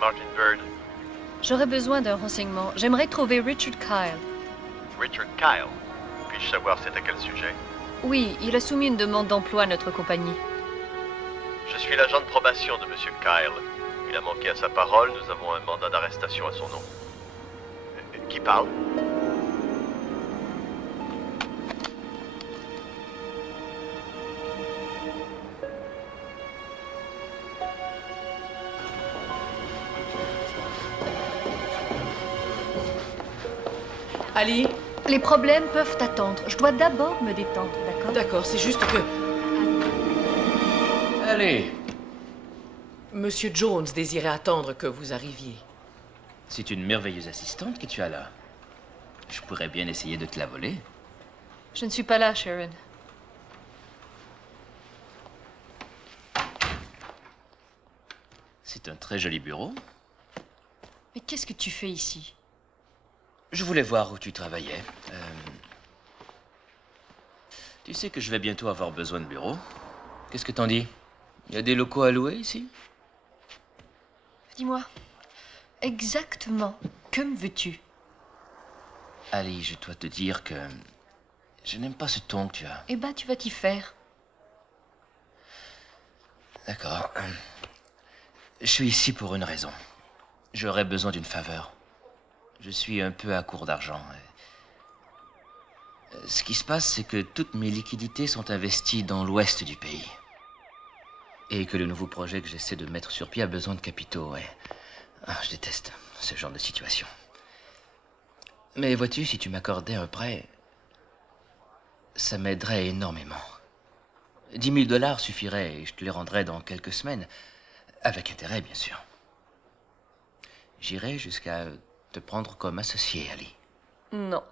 Martin Bird. J'aurais besoin d'un renseignement. J'aimerais trouver Richard Kyle. Richard Kyle. Puis-je savoir c'est à quel sujet? Oui, il a soumis une demande d'emploi à notre compagnie. Je suis l'agent de probation de Monsieur Kyle. Il a manqué à sa parole, nous avons un mandat d'arrestation à son nom. Qui parle? Ali? Les problèmes peuvent attendre. Je dois d'abord me détendre, d'accord? D'accord, c'est juste que... Allez. Monsieur Jones désirait attendre que vous arriviez. C'est une merveilleuse assistante que tu as là. Je pourrais bien essayer de te la voler. Je ne suis pas là, Sharon. C'est un très joli bureau. Mais qu'est-ce que tu fais ici? Je voulais voir où tu travaillais. Tu sais que je vais bientôt avoir besoin de bureau. Qu'est-ce que t'en dis? Il y a des locaux à louer ici? Dis-moi, exactement, que me veux-tu? Ali, je dois te dire que je n'aime pas ce ton que tu as. Eh ben, tu vas t'y faire. D'accord. Je suis ici pour une raison. J'aurais besoin d'une faveur. Je suis un peu à court d'argent. Ce qui se passe, c'est que toutes mes liquidités sont investies dans l'ouest du pays. Et que le nouveau projet que j'essaie de mettre sur pied a besoin de capitaux, ouais. Ah, je déteste ce genre de situation. Mais vois-tu, si tu m'accordais un prêt, ça m'aiderait énormément. 10 000 $ suffirait et je te les rendrais dans quelques semaines. Avec intérêt, bien sûr. J'irai jusqu'à te prendre comme associé, Ali. Non.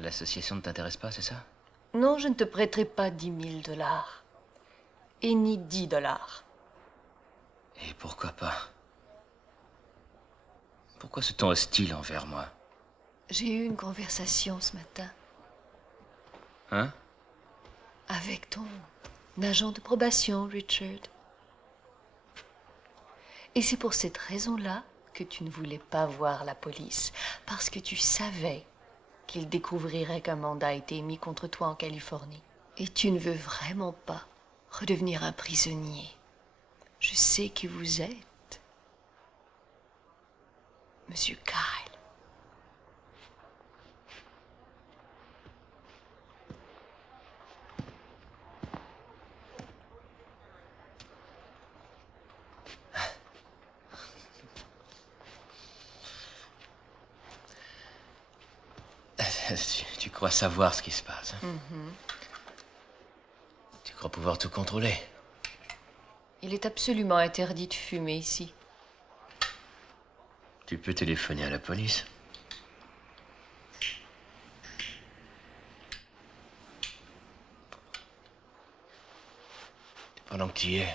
L'association ne t'intéresse pas, c'est ça? Non, je ne te prêterai pas 10 000 $. Et ni 10 $. Et pourquoi pas? Pourquoi ce ton hostile envers moi? J'ai eu une conversation ce matin. Hein? Avec ton agent de probation, Richard. Et c'est pour cette raison-là que tu ne voulais pas voir la police. Parce que tu savais qu'il découvrirait qu'un mandat a été émis contre toi en Californie. Et tu ne veux vraiment pas redevenir un prisonnier. Je sais qui vous êtes. Monsieur Kyle. Tu crois savoir ce qui se passe. Tu crois pouvoir tout contrôler. Il est absolument interdit de fumer ici. Tu peux téléphoner à la police. Pendant que tu y es,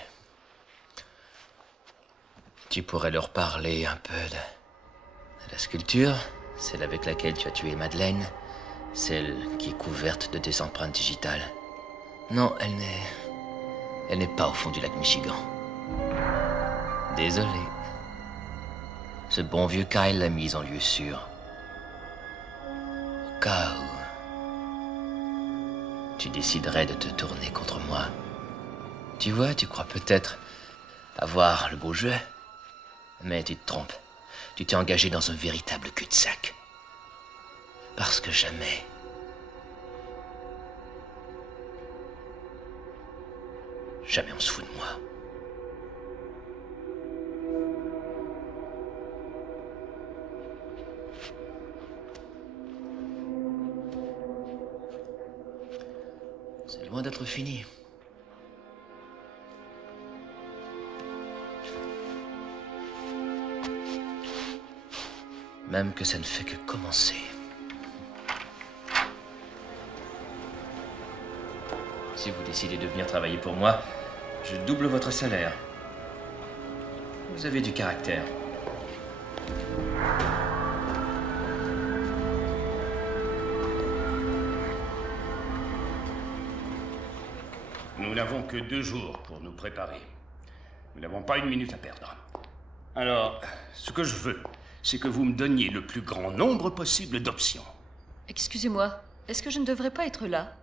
tu pourrais leur parler un peu de la sculpture, celle avec laquelle tu as tué Madeleine, celle qui est couverte de tes empreintes digitales. Non, elle n'est pas au fond du lac Michigan. Désolé. Ce bon vieux Kyle l'a mise en lieu sûr. Au cas où tu déciderais de te tourner contre moi. Tu vois, tu crois peut-être avoir le beau jeu, mais tu te trompes. Tu t'es engagé dans un véritable cul-de-sac. Parce que jamais on se fout de moi. C'est loin d'être fini. Même que ça ne fait que commencer. Si vous décidez de venir travailler pour moi, je double votre salaire. Vous avez du caractère. Nous n'avons que 2 jours pour nous préparer. Nous n'avons pas une minute à perdre. Alors, ce que je veux, c'est que vous me donniez le plus grand nombre possible d'options. Excusez-moi, est-ce que je ne devrais pas être là?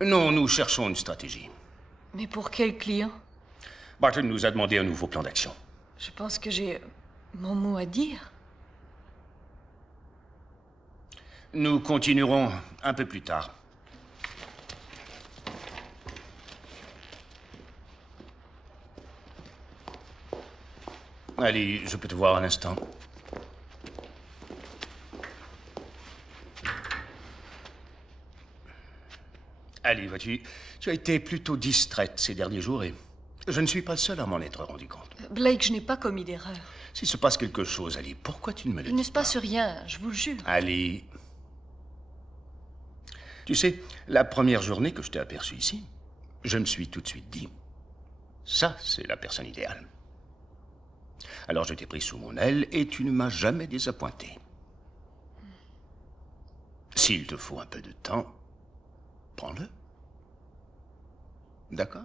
Non, nous cherchons une stratégie. Mais pour quel client? Barton nous a demandé un nouveau plan d'action. Je pense que j'ai mon mot à dire. Nous continuerons un peu plus tard. Allez, je peux te voir un instant. Ali, vois-tu, tu as été plutôt distraite ces derniers jours et je ne suis pas le seul à m'en être rendu compte. Blake, je n'ai pas commis d'erreur. S'il se passe quelque chose, Ali, pourquoi tu ne me le dis pas? Il ne se passe rien, je vous le jure. Ali, tu sais, la première journée que je t'ai aperçu ici, je me suis tout de suite dit, ça, c'est la personne idéale. Alors je t'ai pris sous mon aile et tu ne m'as jamais désappointé. S'il te faut un peu de temps, prends-le. D'accord?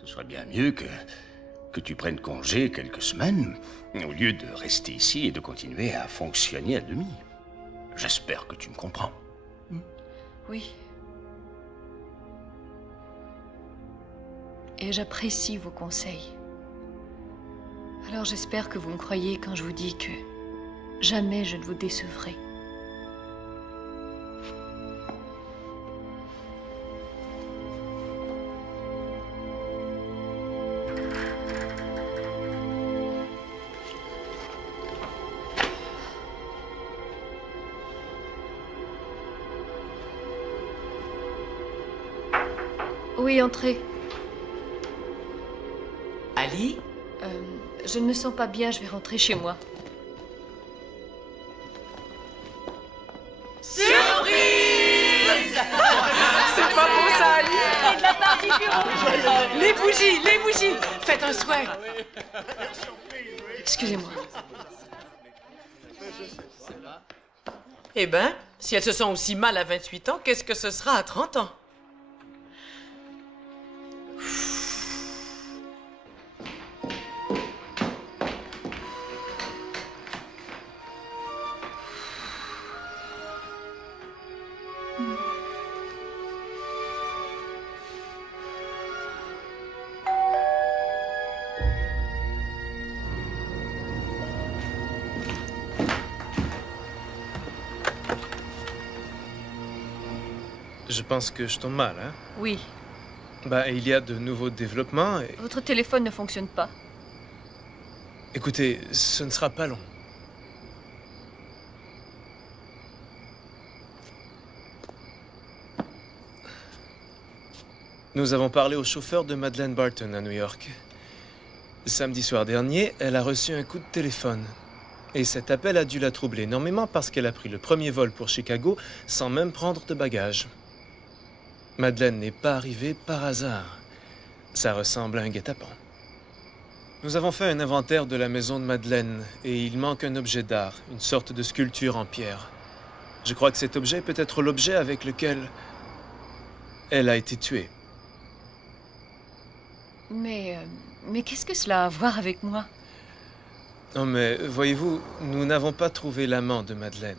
Ce serait bien mieux que tu prennes congé quelques semaines, au lieu de rester ici et de continuer à fonctionner à demi. J'espère que tu me comprends. Oui. Et j'apprécie vos conseils. Alors j'espère que vous me croyez quand je vous dis que jamais je ne vous décevrai. Oui, entrez. Ali? Je ne me sens pas bien, je vais rentrer chez moi. Surprise! C'est pas bon ça, Ali! C'est de la partie bureau! Les bougies! Faites un souhait! Excusez-moi. Eh ben, si elles se sent aussi mal à 28 ans, qu'est-ce que ce sera à 30 ans? Je pense que je tombe mal, hein? Oui. Bah, il y a de nouveaux développements et... Votre téléphone ne fonctionne pas. Écoutez, ce ne sera pas long. Nous avons parlé au chauffeur de Madeleine Barton à New York. Samedi soir dernier, elle a reçu un coup de téléphone. Et cet appel a dû la troubler énormément parce qu'elle a pris le premier vol pour Chicago sans même prendre de bagages. Madeleine n'est pas arrivée par hasard. Ça ressemble à un guet-apens. Nous avons fait un inventaire de la maison de Madeleine et il manque un objet d'art, une sorte de sculpture en pierre. Je crois que cet objet peut être l'objet avec lequel elle a été tuée. Mais qu'est-ce que cela a à voir avec moi? Non mais, voyez-vous, nous n'avons pas trouvé l'amant de Madeleine.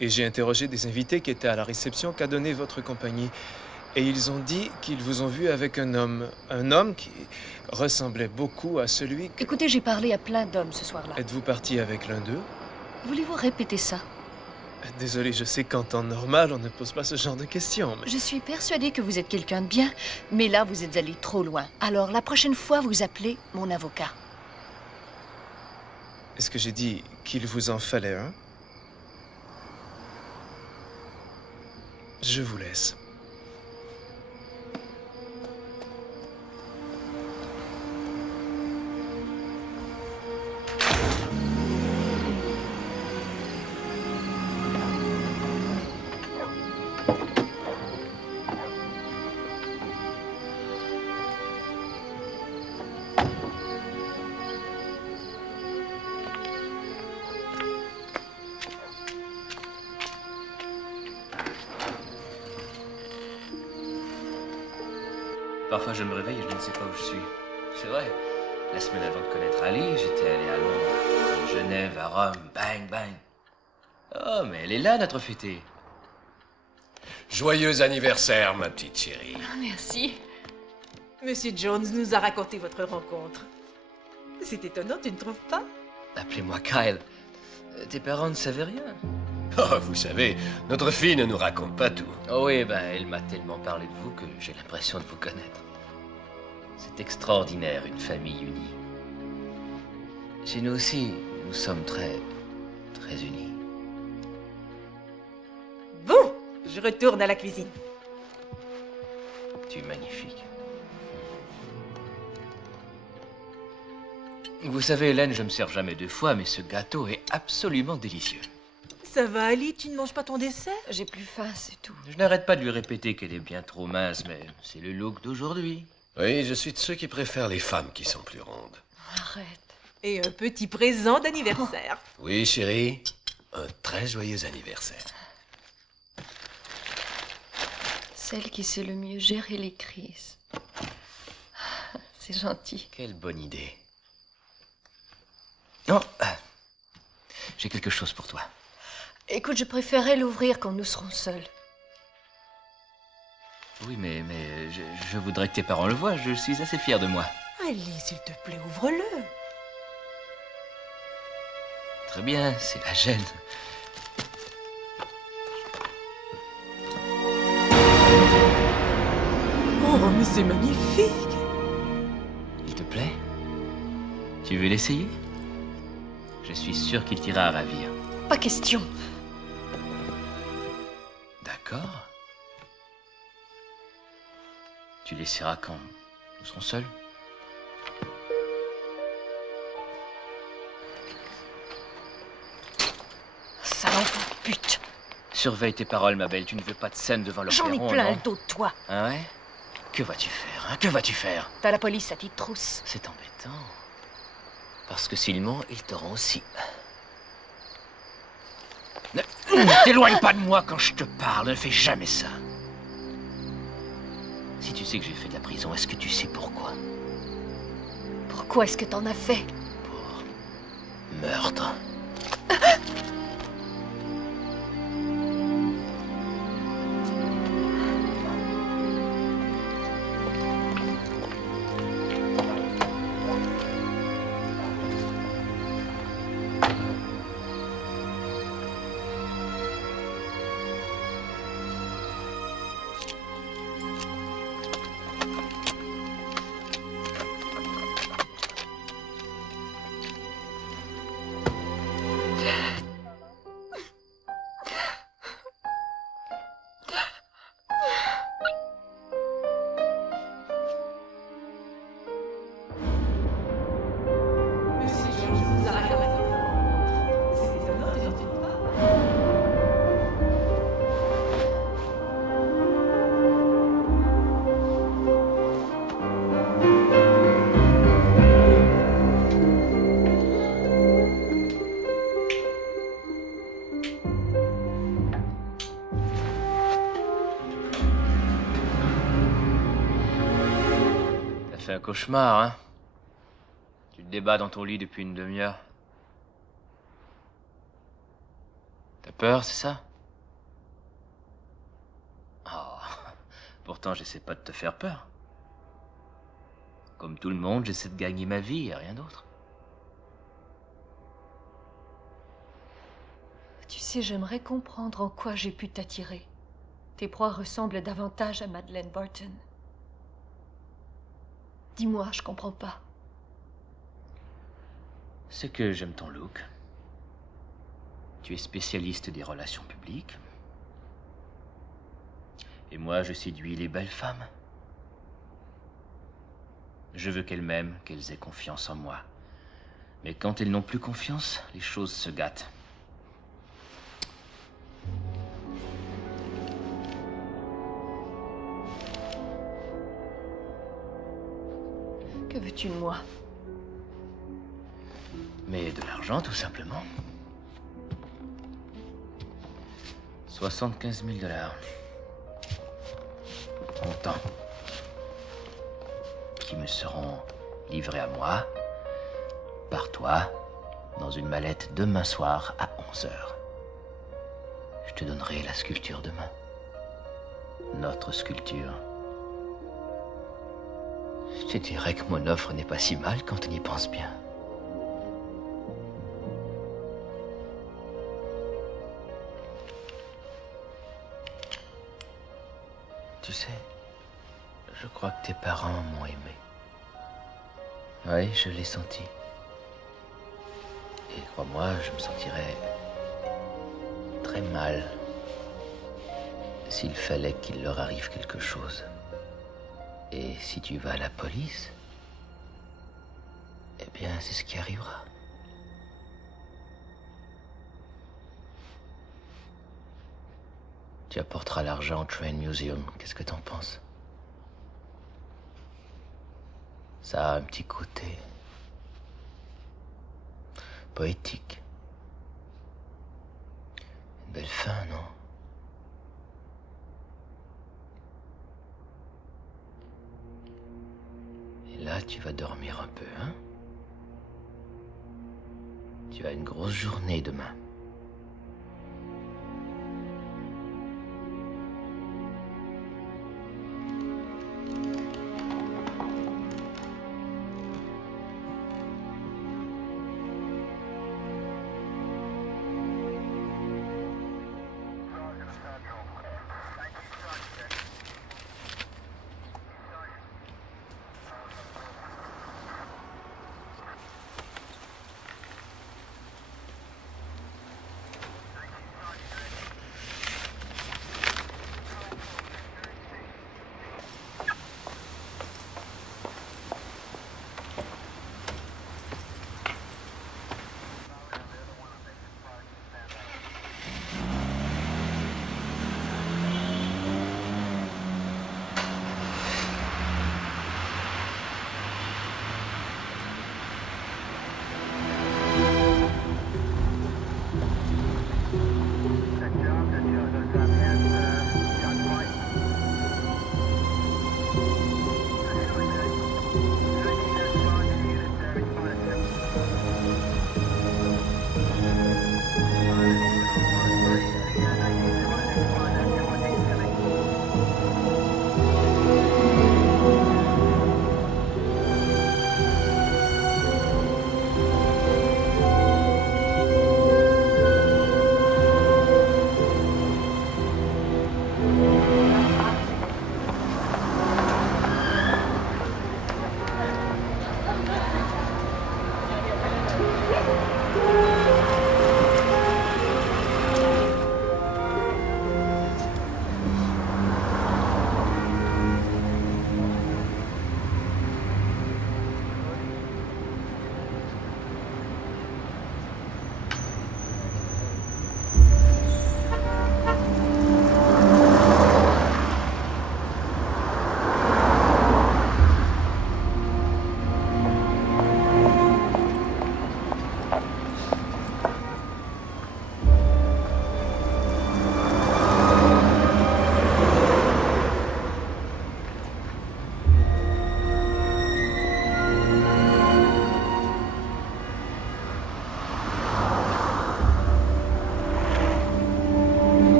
Et j'ai interrogé des invités qui étaient à la réception qu'a donné votre compagnie. Et ils ont dit qu'ils vous ont vu avec un homme qui ressemblait beaucoup à celui que... Écoutez, j'ai parlé à plein d'hommes ce soir-là. Êtes-vous parti avec l'un d'eux? Voulez-vous répéter ça? Désolé, je sais qu'en temps normal, on ne pose pas ce genre de questions, mais... Je suis persuadée que vous êtes quelqu'un de bien, mais là, vous êtes allé trop loin. Alors, la prochaine fois, vous appelez mon avocat. Est-ce que j'ai dit qu'il vous en fallait un? Je vous laisse. Parfois, je me réveille et je ne sais pas où je suis. C'est vrai. La semaine avant de connaître Ali, j'étais allé à Londres, à Genève, à Rome, bang, bang. Oh, mais elle est là, notre fêtée. Joyeux anniversaire, ma petite chérie. Ah, merci. Monsieur Jones nous a raconté votre rencontre. C'est étonnant, tu ne trouves pas? Appelez-moi Kyle. Tes parents ne savaient rien. Oh, vous savez, notre fille ne nous raconte pas tout. Oh oui, ben, elle m'a tellement parlé de vous que j'ai l'impression de vous connaître. C'est extraordinaire, une famille unie. Chez nous aussi, nous sommes très unis. Bon, Je retourne à la cuisine. Tu es magnifique. Vous savez, Hélène, je me sers jamais 2 fois, mais ce gâteau est absolument délicieux. Ça va, Ali, tu ne manges pas ton dessert? J'ai plus faim, c'est tout. Je n'arrête pas de lui répéter qu'elle est bien trop mince, mais c'est le look d'aujourd'hui. Oui, je suis de ceux qui préfèrent les femmes qui sont plus rondes. Arrête. Et un petit présent d'anniversaire. Oui, chérie, un très joyeux anniversaire. Celle qui sait le mieux gérer les crises. C'est gentil. Quelle bonne idée. Non, j'ai quelque chose pour toi. Écoute, je préférerais l'ouvrir quand nous serons seuls. Oui, mais je voudrais que tes parents le voient. Je suis assez fier de moi. Ali, s'il te plaît, ouvre-le. Très bien, c'est la gêne. Oh, mais c'est magnifique. Il te plaît? Tu veux l'essayer? Je suis sûr qu'il t'ira à ravir. Pas question. D'accord. Tu l'essaieras quand nous serons seuls? Sale enfant de pute. Surveille tes paroles, ma belle. Tu ne veux pas de scène devant le J'en ai perron, plein non? le dos de toi. Ah ouais? Que vas-tu faire, hein? Que vas-tu faire? T'as la police à petite trousse. C'est embêtant. Parce que s'ils mentent, ils t'auront aussi. Ne t'éloigne pas de moi quand je te parle. Ne fais jamais ça. Si tu sais que j'ai fait de la prison, est-ce que tu sais pourquoi? Pourquoi est-ce que t'en as fait? Meurtre. Un cauchemar, hein? Tu te débats dans ton lit depuis une demi-heure. T'as peur, c'est ça? Oh, pourtant, j'essaie pas de te faire peur. Comme tout le monde, j'essaie de gagner ma vie et rien d'autre. Tu sais, j'aimerais comprendre en quoi j'ai pu t'attirer. Tes proies ressemblent davantage à Madeleine Barton. Dis-moi, je comprends pas. C'est que j'aime ton look. Tu es spécialiste des relations publiques. Et moi, je séduis les belles femmes. Je veux qu'elles m'aiment, qu'elles aient confiance en moi. Mais quand elles n'ont plus confiance, les choses se gâtent. Que veux-tu de moi? Mais de l'argent, tout simplement. 75 000 $. Comptant. Qui me seront livrés à moi, par toi, dans une mallette demain soir à 11 h. Je te donnerai la sculpture demain. Notre sculpture. Je te dirais que mon offre n'est pas si mal quand on y pense bien. Tu sais, je crois que tes parents m'ont aimé. Oui, je l'ai senti. Et crois-moi, je me sentirais très mal s'il fallait qu'il leur arrive quelque chose. Et si tu vas à la police, eh bien, c'est ce qui arrivera. Tu apporteras l'argent au Train Museum. Qu'est-ce que t'en penses? Ça a un petit côté poétique. Une belle fin, non? Et là, tu vas dormir un peu, hein? Tu as une grosse journée demain.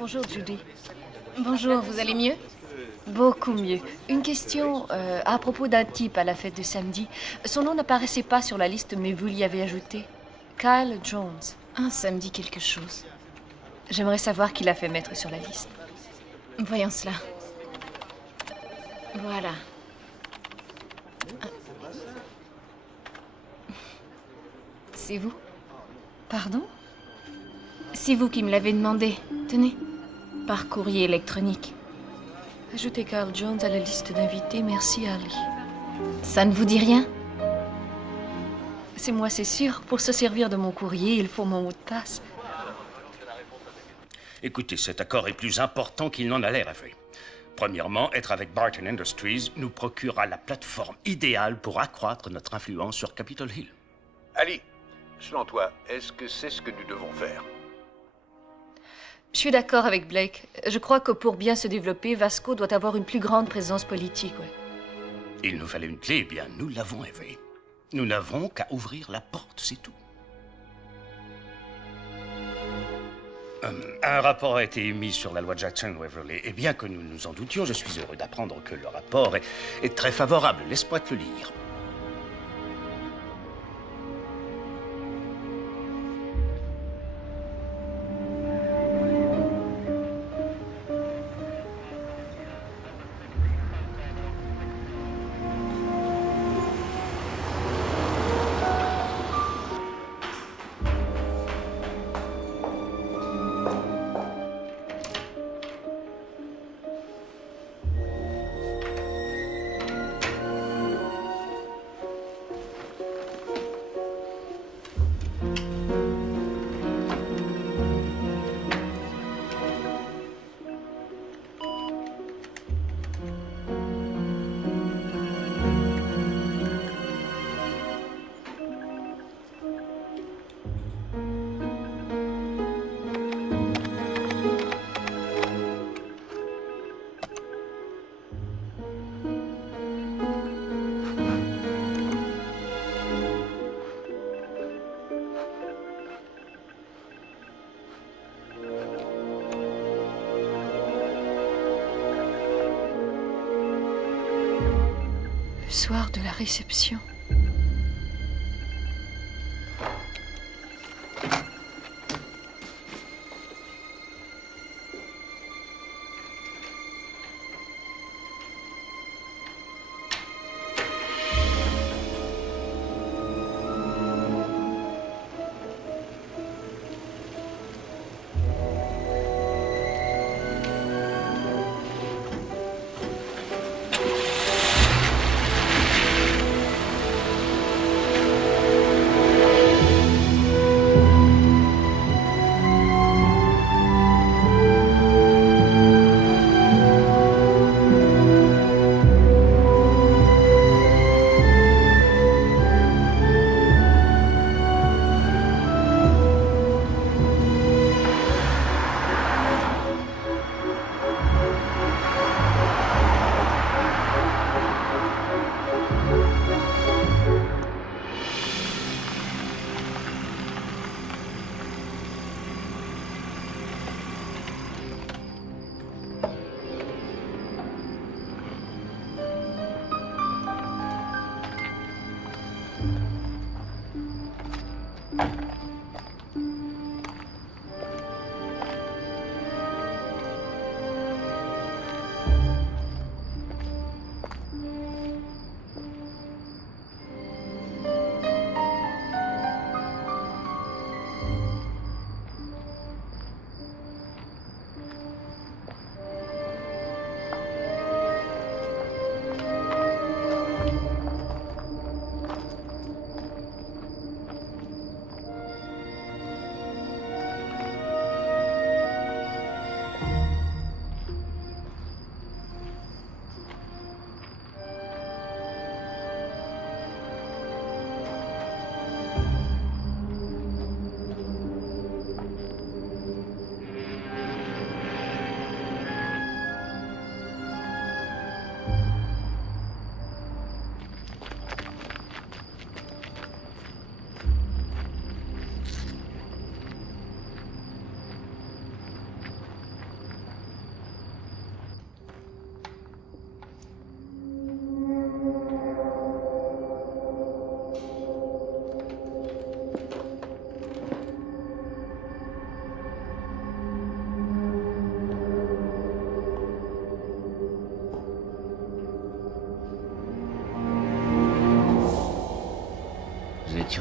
Bonjour, Judy. Bonjour, vous allez mieux? Beaucoup mieux. Une question à propos d'un type à la fête de samedi. Son nom n'apparaissait pas sur la liste, mais vous l'y avez ajouté. Kyle Jones. Ah, ça me dit quelque chose. J'aimerais savoir qui l'a fait mettre sur la liste. Voyons cela. Voilà. C'est vous? Pardon? C'est vous qui me l'avez demandé. Tenez. Par courrier électronique. Ajoutez Kyle Jones à la liste d'invités, merci Ali. Ça ne vous dit rien? C'est moi, c'est sûr. Pour se servir de mon courrier, il faut mon mot de passe. Écoutez, cet accord est plus important qu'il n'en a l'air, Avery. Premièrement, être avec Barton Industries nous procurera la plateforme idéale pour accroître notre influence sur Capitol Hill. Ali, selon toi, est-ce que c'est ce que nous devons faire? Je suis d'accord avec Blake. Je crois que pour bien se développer, Vasco doit avoir une plus grande présence politique, ouais. Il nous fallait une clé, eh bien, nous l'avons, Avery. Nous n'avons qu'à ouvrir la porte, c'est tout. Un rapport a été émis sur la loi Jackson, Waverly, et bien que nous nous en doutions, je suis heureux d'apprendre que le rapport est très favorable. Laisse-moi te le lire. Le soir de la réception.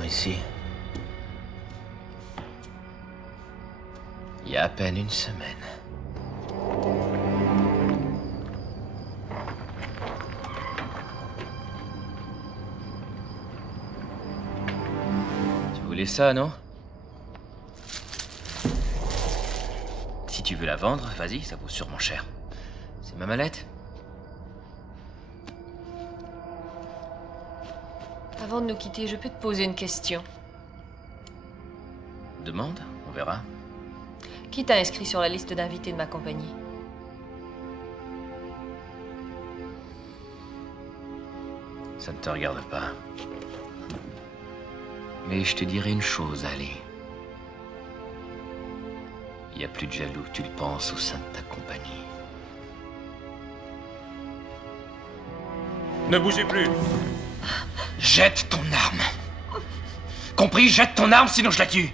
Ici. Il y a à peine une semaine. Tu voulais ça, non? Si tu veux la vendre, vas-y, ça vaut sûrement cher. C'est ma mallette? Avant de nous quitter, je peux te poser une question. Demande, on verra. Qui t'a inscrit sur la liste d'invités de ma compagnie? Ça ne te regarde pas. Mais je te dirai une chose, Ali. Il n'y a plus de jaloux que tu le penses au sein de ta compagnie. Ne bougez plus! Jette ton arme. Compris? Jette ton arme, sinon je la tue.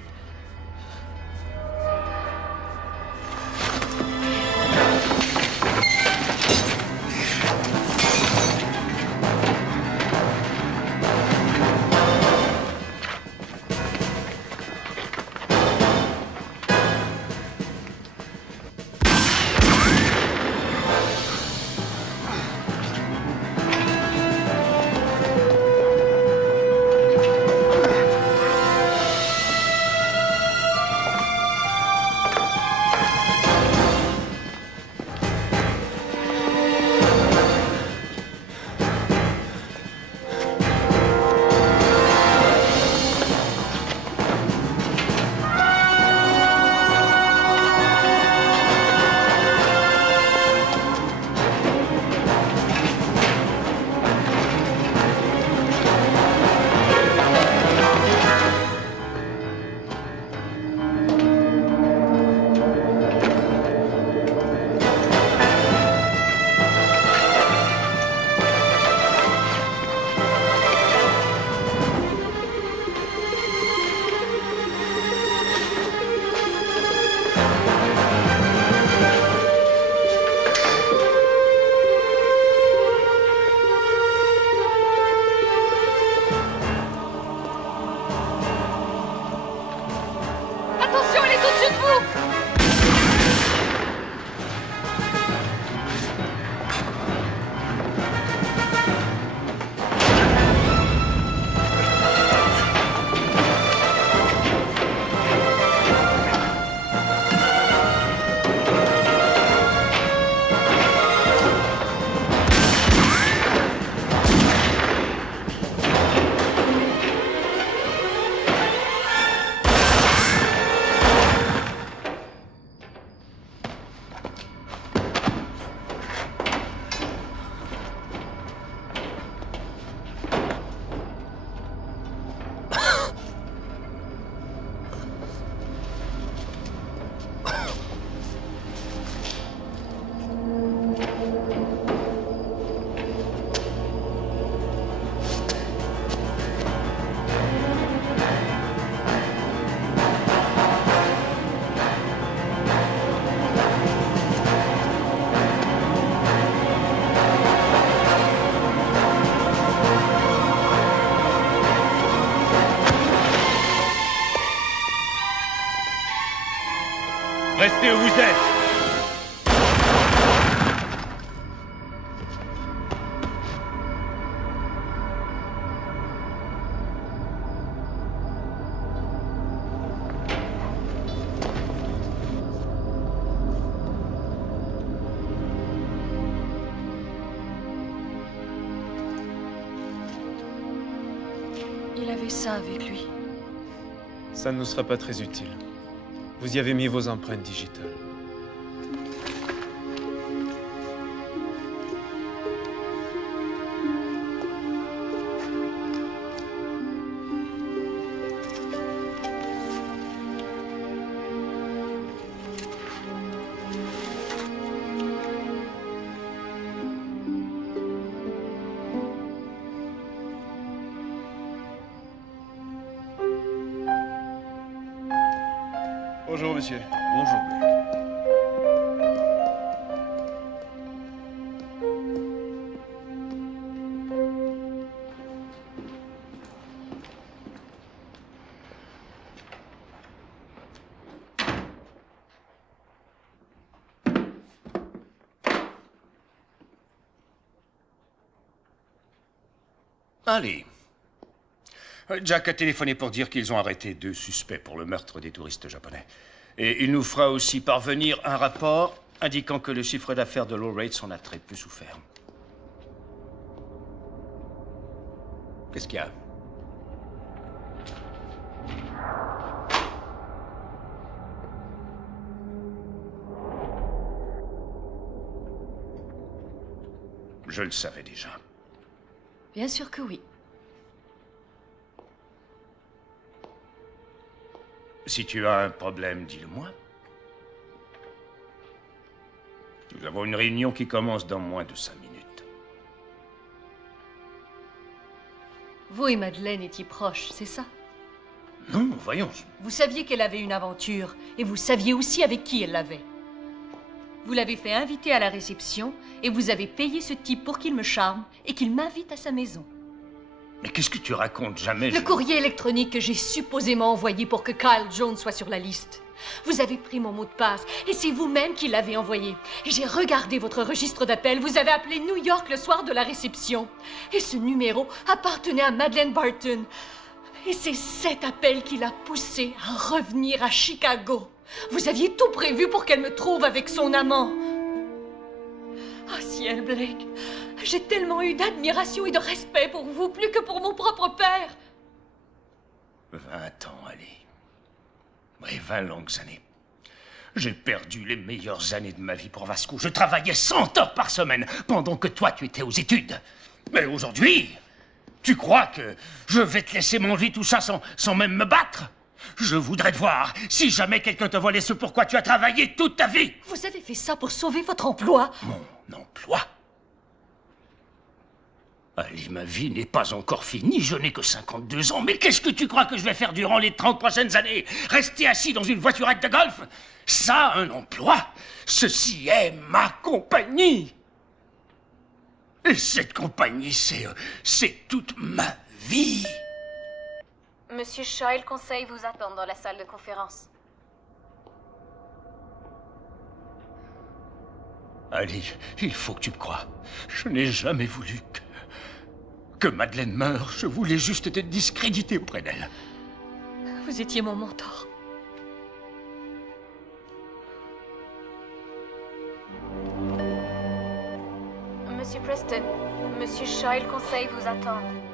Restez où vous êtes. Il avait ça avec lui. Ça ne nous sera pas très utile. Vous y avez mis vos empreintes digitales. Bonjour, monsieur. Bonjour, Blake. Allez. Jack a téléphoné pour dire qu'ils ont arrêté 2 suspects pour le meurtre des touristes japonais. Et il nous fera aussi parvenir un rapport indiquant que le chiffre d'affaires de Lowrates en a très peu souffert. Qu'est-ce qu'il y a? Je le savais déjà. Bien sûr que oui. Si tu as un problème, dis-le-moi. Nous avons une réunion qui commence dans moins de 5 minutes. Vous et Madeleine étiez proches, c'est ça? Non, voyons. Vous saviez qu'elle avait une aventure, et vous saviez aussi avec qui elle l'avait. Vous l'avez fait inviter à la réception, et vous avez payé ce type pour qu'il me charme, et qu'il m'invite à sa maison. Mais qu'est-ce que tu racontes? Jamais Le courrier électronique que j'ai supposément envoyé pour que Kyle Jones soit sur la liste. Vous avez pris mon mot de passe, et c'est vous-même qui l'avez envoyé. Et j'ai regardé votre registre d'appel. Vous avez appelé New York le soir de la réception. Et ce numéro appartenait à Madeleine Barton. Et c'est cet appel qui l'a poussée à revenir à Chicago. Vous aviez tout prévu pour qu'elle me trouve avec son amant. Ah, ciel, Blake, j'ai tellement eu d'admiration et de respect pour vous, plus que pour mon propre père. 20 ans, allez. Oui, 20 longues années. J'ai perdu les meilleures années de ma vie pour Vasco. Je travaillais 100 heures par semaine, pendant que toi, tu étais aux études. Mais aujourd'hui, tu crois que je vais te laisser manger tout ça sans même me battre? Je voudrais te voir, si jamais quelqu'un te volait ce pourquoi tu as travaillé toute ta vie. Vous avez fait ça pour sauver votre emploi? Mon emploi? Ali, ma vie n'est pas encore finie, je n'ai que 52 ans. Mais qu'est-ce que tu crois que je vais faire durant les 30 prochaines années? Rester assis dans une voiturette de golf? Ça, un emploi? Ceci est ma compagnie. Et cette compagnie, c'est toute ma vie. Monsieur Shaw et le conseil vous attendent dans la salle de conférence. Ali, il faut que tu me croies. Je n'ai jamais voulu que Madeleine meure. Je voulais juste te discréditer auprès d'elle. Vous étiez mon mentor. Monsieur Preston, Monsieur Shaw et le conseil vous attendent.